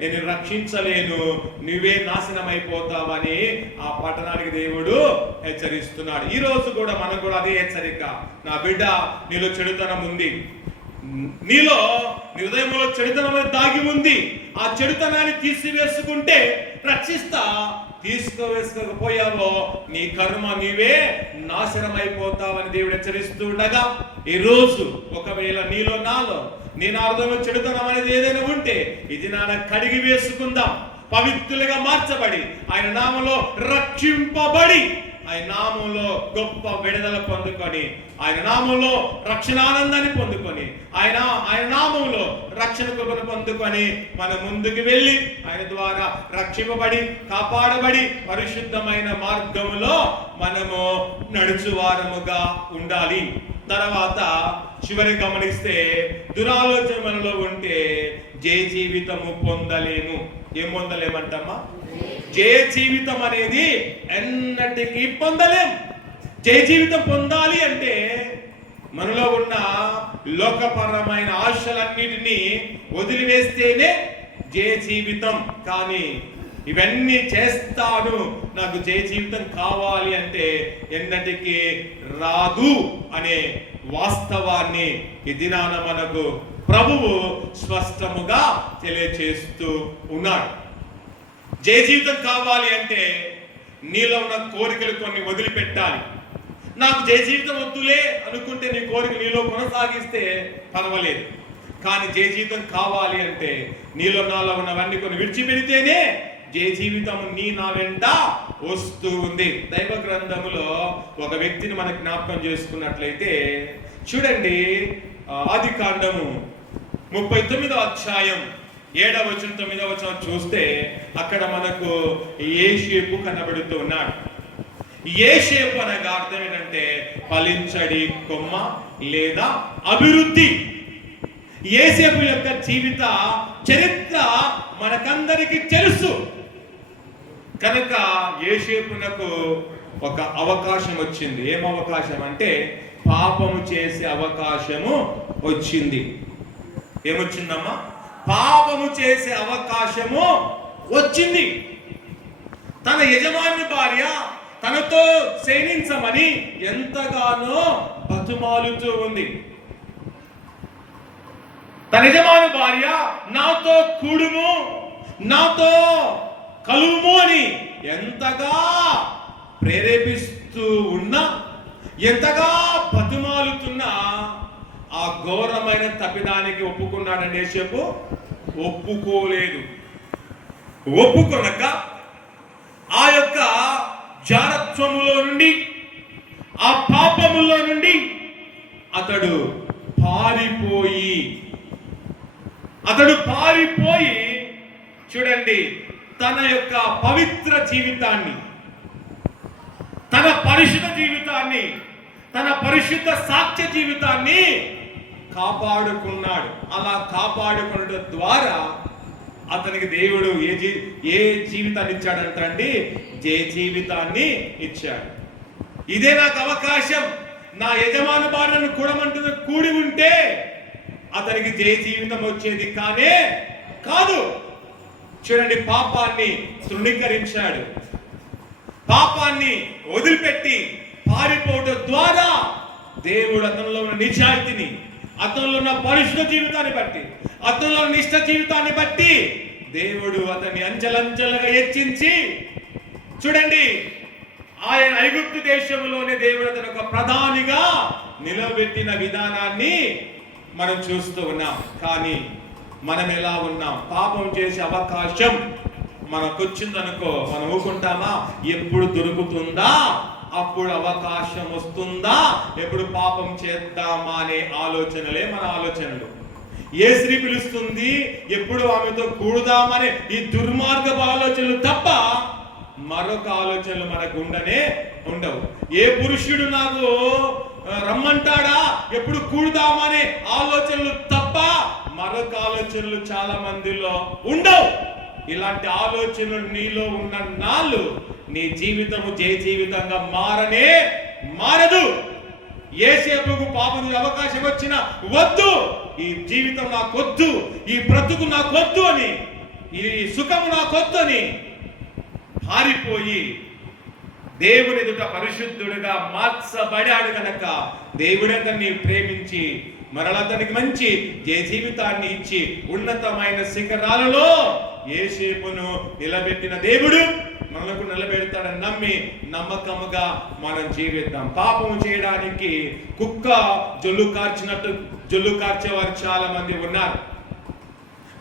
నేను రక్షించలేను, నువ్వే నాశనం అయిపోతావని ఆ పట్టణానికి దేవుడు హెచ్చరిస్తున్నాడు. ఈ రోజు కూడా మనకు కూడా అదే హెచ్చరిక. నా బిడ్డ, నీలో చెడుతనం ఉంది, నీలో నీ హృదయంలో చెడుతనం దాగి ఉంది. ఆ చెడుతనాన్ని తీసివేసుకుంటే రక్షిస్తా. తీసుకోవేసుకోకపోయావో నీ కర్మ నీవే నాశనం అయిపోతావని దేవుడు హెచ్చరిస్తూ ఉండగా, ఈ రోజు ఒకవేళ నీలో నాలో నీ నా హృదయంలో చెడుతనం అనేది ఏదైనా ఉంటే ఇది నాన్న కడిగి వేసుకుందాం. పవిత్రులుగా మార్చబడి ఆయన నామంలో రక్షింపబడి ఆయన నామంలో గొప్ప విడుదల పొందుకొని, ఆయన నామంలో రక్షణ ఆనందాన్ని పొందుకొని, ఆయన నామంలో రక్షణ కృపను పొందుకొని మనం ముందుకు వెళ్ళి ఆయన ద్వారా రక్షింపబడి కాపాడబడి పరిశుద్ధమైన మార్గములో మనము నడుచువారముగా ఉండాలి. తర్వాత చివరి గమనిస్తే, దురాలోచన మనలో ఉంటే జయ జీవితము పొందలేము. ఏం పొందలేమంటమ్మా? జయ జీవితం అనేది ఎన్నటికీ పొందలేం. జయ జీవితం పొందాలి అంటే మనలో ఉన్న లోకపరమైన ఆశలన్నిటినీ వదిలివేస్తేనే జయ జీవితం. కానీ ఇవన్నీ చేస్తాను, నాకు జయ జీవితం కావాలి అంటే ఎన్నటికీ రాదు అనే వాస్తవాన్ని ఈ దినాన మనకు ప్రభువు స్పష్టముగా తెలియచేస్తూ ఉన్నాడు. జయ జీవితం కావాలి అంటే నీలో ఉన్న కోరికలు కొన్ని వదిలిపెట్టాలి. నాకు జయ జీవితం వద్దులే అనుకుంటే నీ కోరిక నీలో కొనసాగిస్తే పర్వాలేదు. కానీ జయ జీవితం కావాలి అంటే నీలో నాలో ఉన్నవన్నీ కొన్ని విడిచిపెడితేనే జయ జీవితం నీ నా వెంట వస్తూ ఉంది. దైవ గ్రంథములో ఒక వ్యక్తిని మనకు జ్ఞాపకం చేసుకున్నట్లయితే చూడండి, ఆది కాండము 39వ అధ్యాయం 7వ వచనం 9వ వచనం చూస్తే అక్కడ మనకు యేషేపు కనబడుతూ ఉన్నాడు. యేషేపు అనగా అర్థం ఏంటంటే ఫలించడి కొమ్మ లేదా అభివృద్ధి. యేషేపు యొక్క జీవిత చరిత్ర మనకందరికీ తెలుసు కనుక యేషేపునకు ఒక అవకాశం వచ్చింది. ఏం అవకాశం అంటే పాపము చేసే అవకాశము వచ్చింది. ఏమొచ్చిందమ్మా? పాపము చేసే అవకాశము వచ్చింది. తన యజమాని భార్య తనతో శయనించమని ఎంతగానో బతుమాలుతూ ఉంది. తన యజమాని భార్య నాతో కూడుము, నాతో కలువుము అని ఎంతగా ప్రేరేపిస్తూ ఉన్నా, ఎంతగా బతుమాలుతున్నా ఆ ఘోరమైన తప్పిదానికి ఒప్పుకున్నాడని యేషేపు ఒప్పుకోలేదు. ఒప్పుకొనక ఆ యొక్క జారత్వములో నుండి, ఆ పాపములో నుండి అతడు పారిపోయి చూడండి, తన యొక్క పవిత్ర జీవితాన్ని, తన పరిశుద్ధ జీవితాన్ని, తన పరిశుద్ధ సాక్ష్య జీవితాన్ని కాపాడుకున్నాడు. అలా కాపాడుకునడం ద్వారా అతనికి దేవుడు ఏ జీవితాన్ని ఇచ్చాడంటండి? జయ జీవితాన్ని ఇచ్చాడు. ఇదే నాకు అవకాశం, నా యజమాని భార్యను కూడి ఉంటే అతనికి జయ జీవితం వచ్చేది కానే కాదు. చూడండి, పాపాన్ని తృణీకరించాడు. పాపాన్ని వదిలిపెట్టి పారిపోవడం ద్వారా దేవుడు అతనిలో ఉన్న నిజాయితీని, అతనిలో ఉన్న పరిశుద్ధ జీవితాన్ని బట్టి, అతనిలో ఉన్న నిష్ఠ జీవితాన్ని బట్టి దేవుడు అతన్ని అంచెలంచెలుగా హెచ్చించి, చూడండి, ఆయన ఐగుప్తు దేశంలోనే దేవుడు అతను ఒక ప్రధానిగా నిలబెట్టిన విధానాన్ని మనం చూస్తూ ఉన్నాం. కానీ మనం ఎలా ఉన్నాం? పాపం చేసే అవకాశం మనకు వచ్చిందనుకో, మనం ఊరుకుంటామా? ఎప్పుడు దొరుకుతుందా అప్పుడు అవకాశం వస్తుందా, ఎప్పుడు పాపం చేద్దామా అనే ఆలోచనలే మన ఆలోచనలు. ఏ స్త్రీ పిలుస్తుంది, ఎప్పుడు ఆమెతో కూడుదామనే ఈ దుర్మార్గపు ఆలోచనలు తప్ప మరొక ఆలోచనలు మనకు ఉండవు. ఏ పురుషుడు నాకు రమ్మంటాడా, ఎప్పుడు కూడుదామనే ఆలోచనలు తప్ప మరొక ఆలోచనలు చాలా మందిలో ఉండవు. ఇలాంటి ఆలోచనలు నీలో ఉన్న నాళ్ళు నీ జీవితము జయ జీవితంగా మారదు. ఏసేపుకు పాపం అవకాశం వచ్చినా వద్దు, ఈ జీవితం నాకొద్దు, ఈ బ్రతుకు నాకొద్దు అని, ఈ సుఖము నాకొద్దు అని పారిపోయి దేవుని ఎదుట పరిశుద్ధుడిగా మార్చబడాడు కనుక దేవుడు అతన్ని ప్రేమించి మరలా అతనికి మంచి జీవితాన్ని ఇచ్చి ఉన్నతమైన శిఖరాలలో యేసేపును నిలబెట్టిన దేవుడు మనకు నిలబెడతాడని నమ్మి నమ్మకముగా మనం జీవిద్దాం. పాపం చేయడానికి కుక్క జొల్లు కార్చేవారు చాలా మంది ఉన్నారు.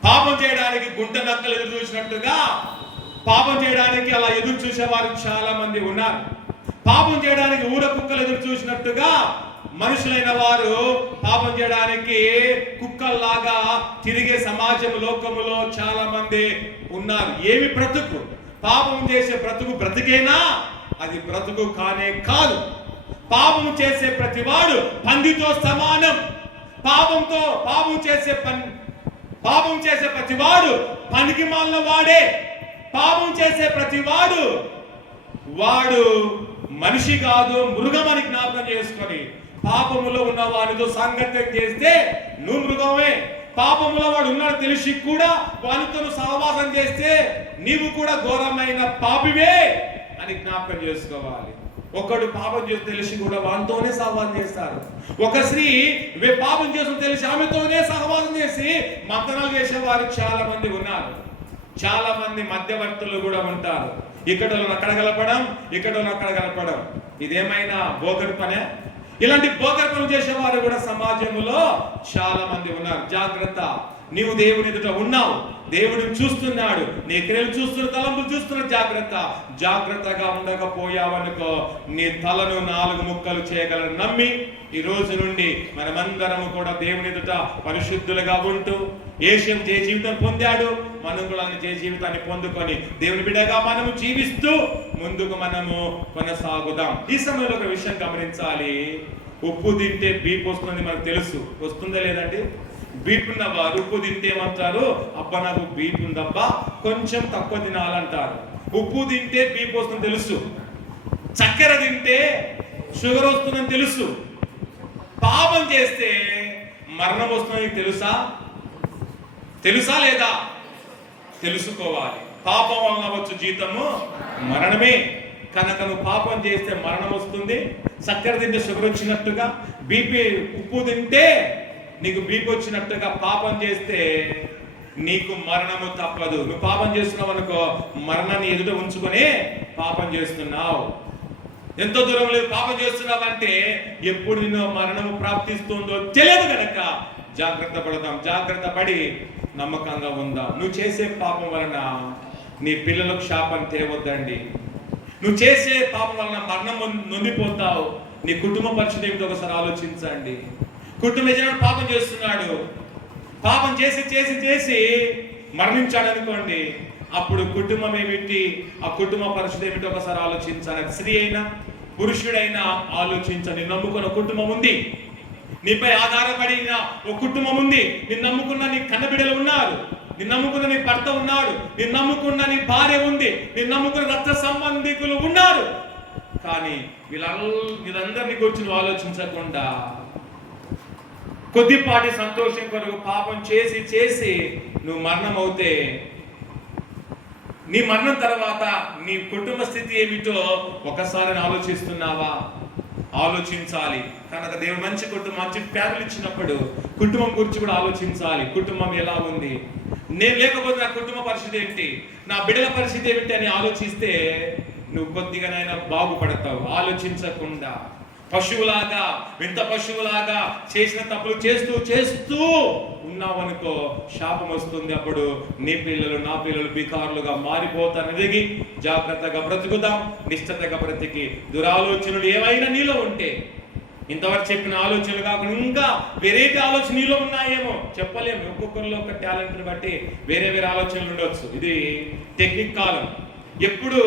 పాపం చేయడానికి గుంట నక్కలు ఎదురు చూసినట్టుగా పాపం చేయడానికి అలా ఎదురు చూసేవారు చాలా మంది ఉన్నారు. పాపం చేయడానికి ఊర కుక్కలు ఎదురు చూసినట్టుగా మనుషులైన వారు పాపం చేయడానికి కుక్కల్లాగా తిరిగే సమాజం లోకములో చాలా మంది ఉన్నారు. ఏమి బ్రతుకు? పాపం చేసే బ్రతుకేనా? అది బ్రతుకు కానే కాదు. పాపం చేసే ప్రతివాడు పందితో సమానం. పాపం చేసే ప్రతివాడు పనికి మాలిన వాడే. పాపం చేసే ప్రతివాడు వాడు మనిషి కాదు, మృగమని జ్ఞాపకం చేసుకొని పాపములో ఉన్న వాడితో సాంగత్యం చేస్తే నువ్వు మృగమే. పాపములో వాడు ఉన్నాడు తెలిసి కూడా వానితో సహవాసం చేస్తే నీవు కూడా ఘోరమైన పాపివే అని జ్ఞాపకం చేసుకోవాలి. ఒకడు పాపం చేసి తెలిసి కూడా వానితోనే సహవాసం చేస్తారు. ఒక స్త్రీ పాపం చేసి తెలిసి ఆమెతోనే సహవాసం చేసి మంతనాలు చేసేవారు చాలా మంది ఉన్నారు. చాలా మంది మధ్యవర్తులు కూడా ఉంటారు. ఇక్కడ అక్కడ కలపడం ఇదేమైనా బోగరు పనే? ఇలాంటి బోగరు పనులు చేసేవారు కూడా సమాజంలో చాలా మంది ఉన్నారు. జాగ్రత్త, నీవు దేవుని ఎదుట ఉన్నావు, దేవుడిని చూస్తున్నాడు, నీ క్రియలు చూస్తున్న, తలంపులు చూస్తున్న. జాగ్రత్తగా ఉండకపోయావనుకో నీ తలను 4 ముక్కలు చేయగలను నమ్మి ఈ రోజు నుండి మనమందరము కూడా దేవుని ఎదుట పరిశుద్ధులుగా ఉంటూ యేసేపు జయ జీవితం పొందాడు, మనం కూడా జయ జీవితాన్ని పొందుకొని దేవుని బిడ్డగా మనము జీవిస్తూ ముందుకు మనము కొనసాగుదాం. ఈ సమయంలో ఒక విషయం గమనించాలి. ఉప్పు తింటే బీపీ వస్తుంది మనకు తెలుసు. వస్తుందా లేదండి? బీపీ ఉన్న వారు ఉప్పు తింటే ఏమంటారు? అబ్బా నాకు బీపీ ఉందబ్బా, కొంచెం తక్కువ తినాలంటారు. ఉప్పు తింటే బీపీ వస్తుందని తెలుసు. చక్కెర తింటే షుగర్ వస్తుందని తెలుసు. పాపం చేస్తే మరణం వస్తుందని తెలుసా లేదా? తెలుసుకోవాలి. పాపం వలన వచ్చు జీతము మరణమే కనుక నువ్వు పాపం చేస్తే మరణం వస్తుంది. చక్కెర తింటే షుగర్ వచ్చినట్టుగా, ఉప్పు తింటే నీకు బీపీ వచ్చినట్టుగా పాపం చేస్తే నీకు మరణము తప్పదు. నువ్వు పాపం చేస్తున్నావు అనుకో, మరణాన్ని ఎదుట ఉంచుకొని పాపం చేస్తున్నావు. ఎంతో దూరం లేదు పాపం చేస్తున్నావు అంటే ఎప్పుడు నిన్ను మరణము ప్రాప్తిస్తుందో తెలియదు కనుక జాగ్రత్త పడి నమ్మకంగా ఉందాం. నువ్వు చేసే పాపం వలన నీ పిల్లలకు శాపం తేవద్దండి. నువ్వు చేసే పాపం వలన మరణం నొందిపోతావు. నీ కుటుంబ పరిస్థితి ఏమిటో ఒకసారి ఆలోచించండి. కుటుంబ యజమానుడు పాపం చేస్తున్నాడు, పాపం చేసి మరణించాడు అనుకోండి, అప్పుడు కుటుంబం ఏమిటి, ఆ కుటుంబ పరిస్థితి ఏమిటో ఒకసారి ఆలోచించాలి. స్త్రీ అయినా పురుషుడైనా ఆలోచించండి. నమ్ముకున్న కుటుంబం ఉంది, నీపై ఆధారపడిన ఒక కుటుంబం ఉంది, నిన్ను నమ్ముకున్న నీ కన్నబిడ్డలు ఉన్నారు, నిన్ను నమ్ముకున్న నీ భర్త ఉన్నాడు, నిన్ను నమ్ముకున్న నీ భార్య ఉంది, నిన్ను నమ్ముకున్న రక్త సంబంధికులు ఉన్నారు. కానీ వీళ్ళందరినీ గురించి నువ్వు ఆలోచించకుండా కొద్దిపాటి సంతోషం కొరకు పాపం చేసి నువ్వు మరణం అవుతే నీ మరణం తర్వాత నీ కుటుంబ స్థితి ఏమిటో ఒకసారి ఆలోచిస్తున్నావా? ఆలోచించాలి. కనుక దేవుడు మంచి కుటుంబం, మంచి ఫ్యామిలీ ఇచ్చినప్పుడు కుటుంబం గురించి కూడా ఆలోచించాలి. కుటుంబం ఎలా ఉంది, నేను లేకపోతే నా కుటుంబ పరిస్థితి ఏంటి, నా బిడ్డల పరిస్థితి ఏమిటి అని ఆలోచిస్తే నువ్వు కొద్దిగానైనా బాగుపడతావు. ఆలోచించకుండా పశువులాగా, వింత పశువులాగా చేసిన తప్పులు చేస్తూ చేస్తూ ఉన్నావనుకో శాపం వస్తుంది. అప్పుడు నీ పిల్లలు, నా పిల్లలు బికారులుగా మారిపోతారు. ఎదిగి జాగ్రత్తగా బ్రతుకుదాం, నిష్ఠతగా బ్రతికి దురాలోచనలు ఏవైనా నీలో ఉంటే, ఇంతవరకు చెప్పిన ఆలోచనలు కాకుండా ఇంకా వేరేటి ఆలోచన నీలో ఉన్నాయేమో చెప్పలేము. ఒక్కొక్కరిలో ఒక టాలెంట్ని బట్టి వేరే వేరే ఆలోచనలు ఉండొచ్చు. ఇది టెక్నిక్ కాలం. ఎప్పుడు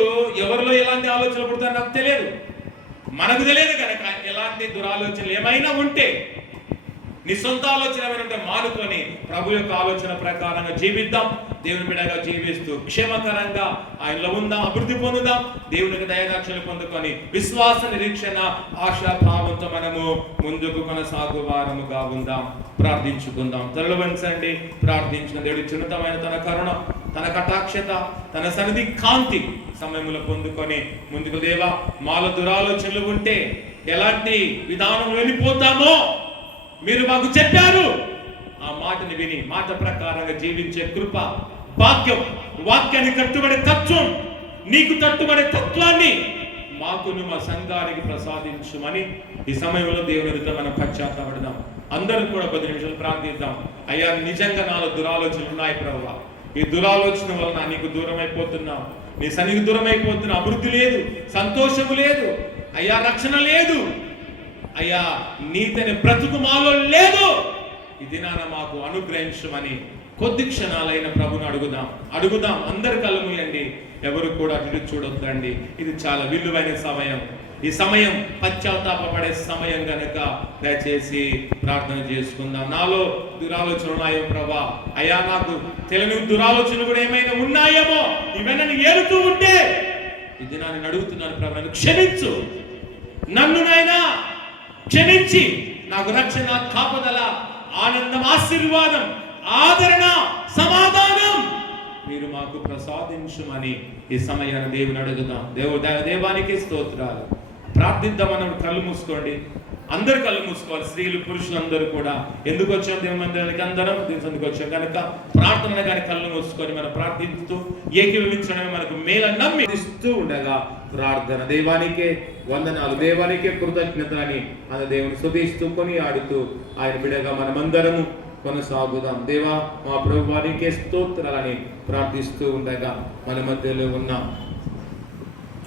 ఎవరిలో ఎలాంటి ఆలోచనలు పుడతారో నాకు తెలియదు, మనకు తెలియదు. కనుక ఎలాంటి దురాలోచనలు ఏమైనా ఉంటే, నీ సొంత ఆలోచన ఏమైనా ఉంటే మానుకొని ప్రభు యొక్క ఆలోచన ప్రకారంగా జీవిద్దాం. దేవుని బిడ్డగా జీవిస్తూ క్షేమకరంగా ఆయనలో ఉందాం, అభివృద్ధి పొందుదాం. దేవునికి దయదాక్షలు పొందుకొని విశ్వాస, నిరీక్షణ, ఆశాభావంతో మనము ముందుకు కొనసాగు వారముగా ఉందాం. ప్రార్థించుకుందాం. తలలు వంచండి, ప్రార్థించిన దేవుడి చిన్నతమైన తన కరుణ, తన కటాక్షత, తన సన్నిధి కాంతి సమయంలో పొందుకొని ముందుకు, దేవా మాలో దురాలోచనలు ఉంటే ఎలాంటి విధానం వెళ్ళిపోతామో మీరు మాకు చెప్పారు. ఆ మాటని విని మాట ప్రకారంగా జీవించే కృప, భాగ్యం, వాక్యాన్ని కట్టుబడే తత్వం, నీకు కట్టుబడే తత్వాన్ని మాకును మా సంఘానికి ప్రసాదించుమని ఈ సమయంలో దేవునితో మనం పశ్చాత్తాపడదాం. అందరూ కూడా 10 నిమిషాలు ప్రార్థిద్దాం. అయ్యా, నిజంగా నాలో దురాలోచనలు ఉన్నాయి ప్రభువా. ఈ దురాలోచన వలన నీకు దూరం అయిపోతున్నాం, నీ సన్నిధికి దూరం అయిపోతున్నా. అభివృద్ధి లేదు, సంతోషము లేదు అయ్యా, రక్షణ లేదు అయ్యా, నీతని బ్రతుకు మాలో లేదు. ఈ దినాన మాకు అనుగ్రహించమని కొద్ది క్షణాలైన ప్రభుని అడుగుదాం. అందరి కళ్ళు మూయండి, ఎవరు కూడా అటు చూడొద్దండి. ఇది చాలా విలువైన సమయం. ఈ సమయం పశ్చాత్తాపడే సమయం కనుక దయచేసి ప్రార్థన చేసుకుందాం. నాలో దురాలోచనలు ఉన్నాయో ప్రభా, అయ్యా నాకు తెలియని దురాలోచనలు కూడా ఏమైనా ఉన్నాయేమో, ఇవన్నీ ఏలుతూ ఉంటే ఇది నేను అడుగుతున్నాను ప్రభా, క్షమించు. నన్ను నాయనా క్షమించి నాకు రక్షణ, కాపుదల, ఆనందం, ఆశీర్వాదం, ఆదరణ, సమాధానం మీరు మాకు ప్రసాదించుమని ఈ సమయాన్ని దేవుని అడుగుదాం. దేవానికి స్తోత్రాలు. ప్రార్థిద్దాం. మనం కళ్ళు మూసుకోండి, అందరు కళ్ళు మూసుకోవాలి. స్త్రీలు, పురుషులు అందరూ కూడా. ఎందుకు వచ్చాం దేవుని మందిరానికి? అందరం దేవునికి వచ్చాం కనుక ప్రార్థన కానీ కళ్ళు మూసుకొని మనం ప్రార్థిస్తూ ఏకీభవించడమే మనకు మేలు నమ్మి ఇస్తూ ఉండగా ప్రార్థన. దేవానికే వందనాలు, దేవానికే కృతజ్ఞత అని మన దేవుని స్తుతిస్తూ కొని ఆడుతూ ఆయన బిడ్డగా మనమందరము కొనసాగుదాం. దేవా మా ప్రభువానికే స్తోత్రాలని ప్రార్థిస్తూ ఉండగా మన మధ్యలో ఉన్న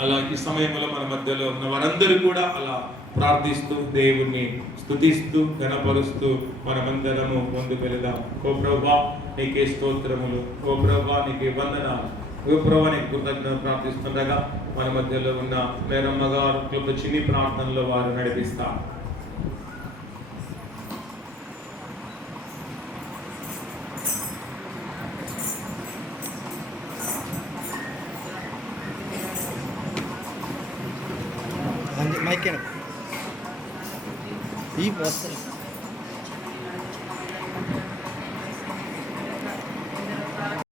అలాంటి సమయంలో మన మధ్యలో ఉన్న వారందరూ కూడా అలా ప్రార్థిస్తూ దేవుణ్ణి స్తుతిస్తూ ఘనపరుస్తూ మనమందరము ముందుకు వెళదాం. ఓ ప్రభువా నీకే స్తోత్రములు, ఓ ప్రభువా నీకే వందనాలు, ఓ ప్రభువా నీకు కృతజ్ఞతలు ప్రార్థిస్తుండగా మన మధ్యలో ఉన్న మేరమ్మ గారు చిన్ని ప్రార్థనలో వారు నడిపిస్తారు. మైక్ ఈ వస్తారు.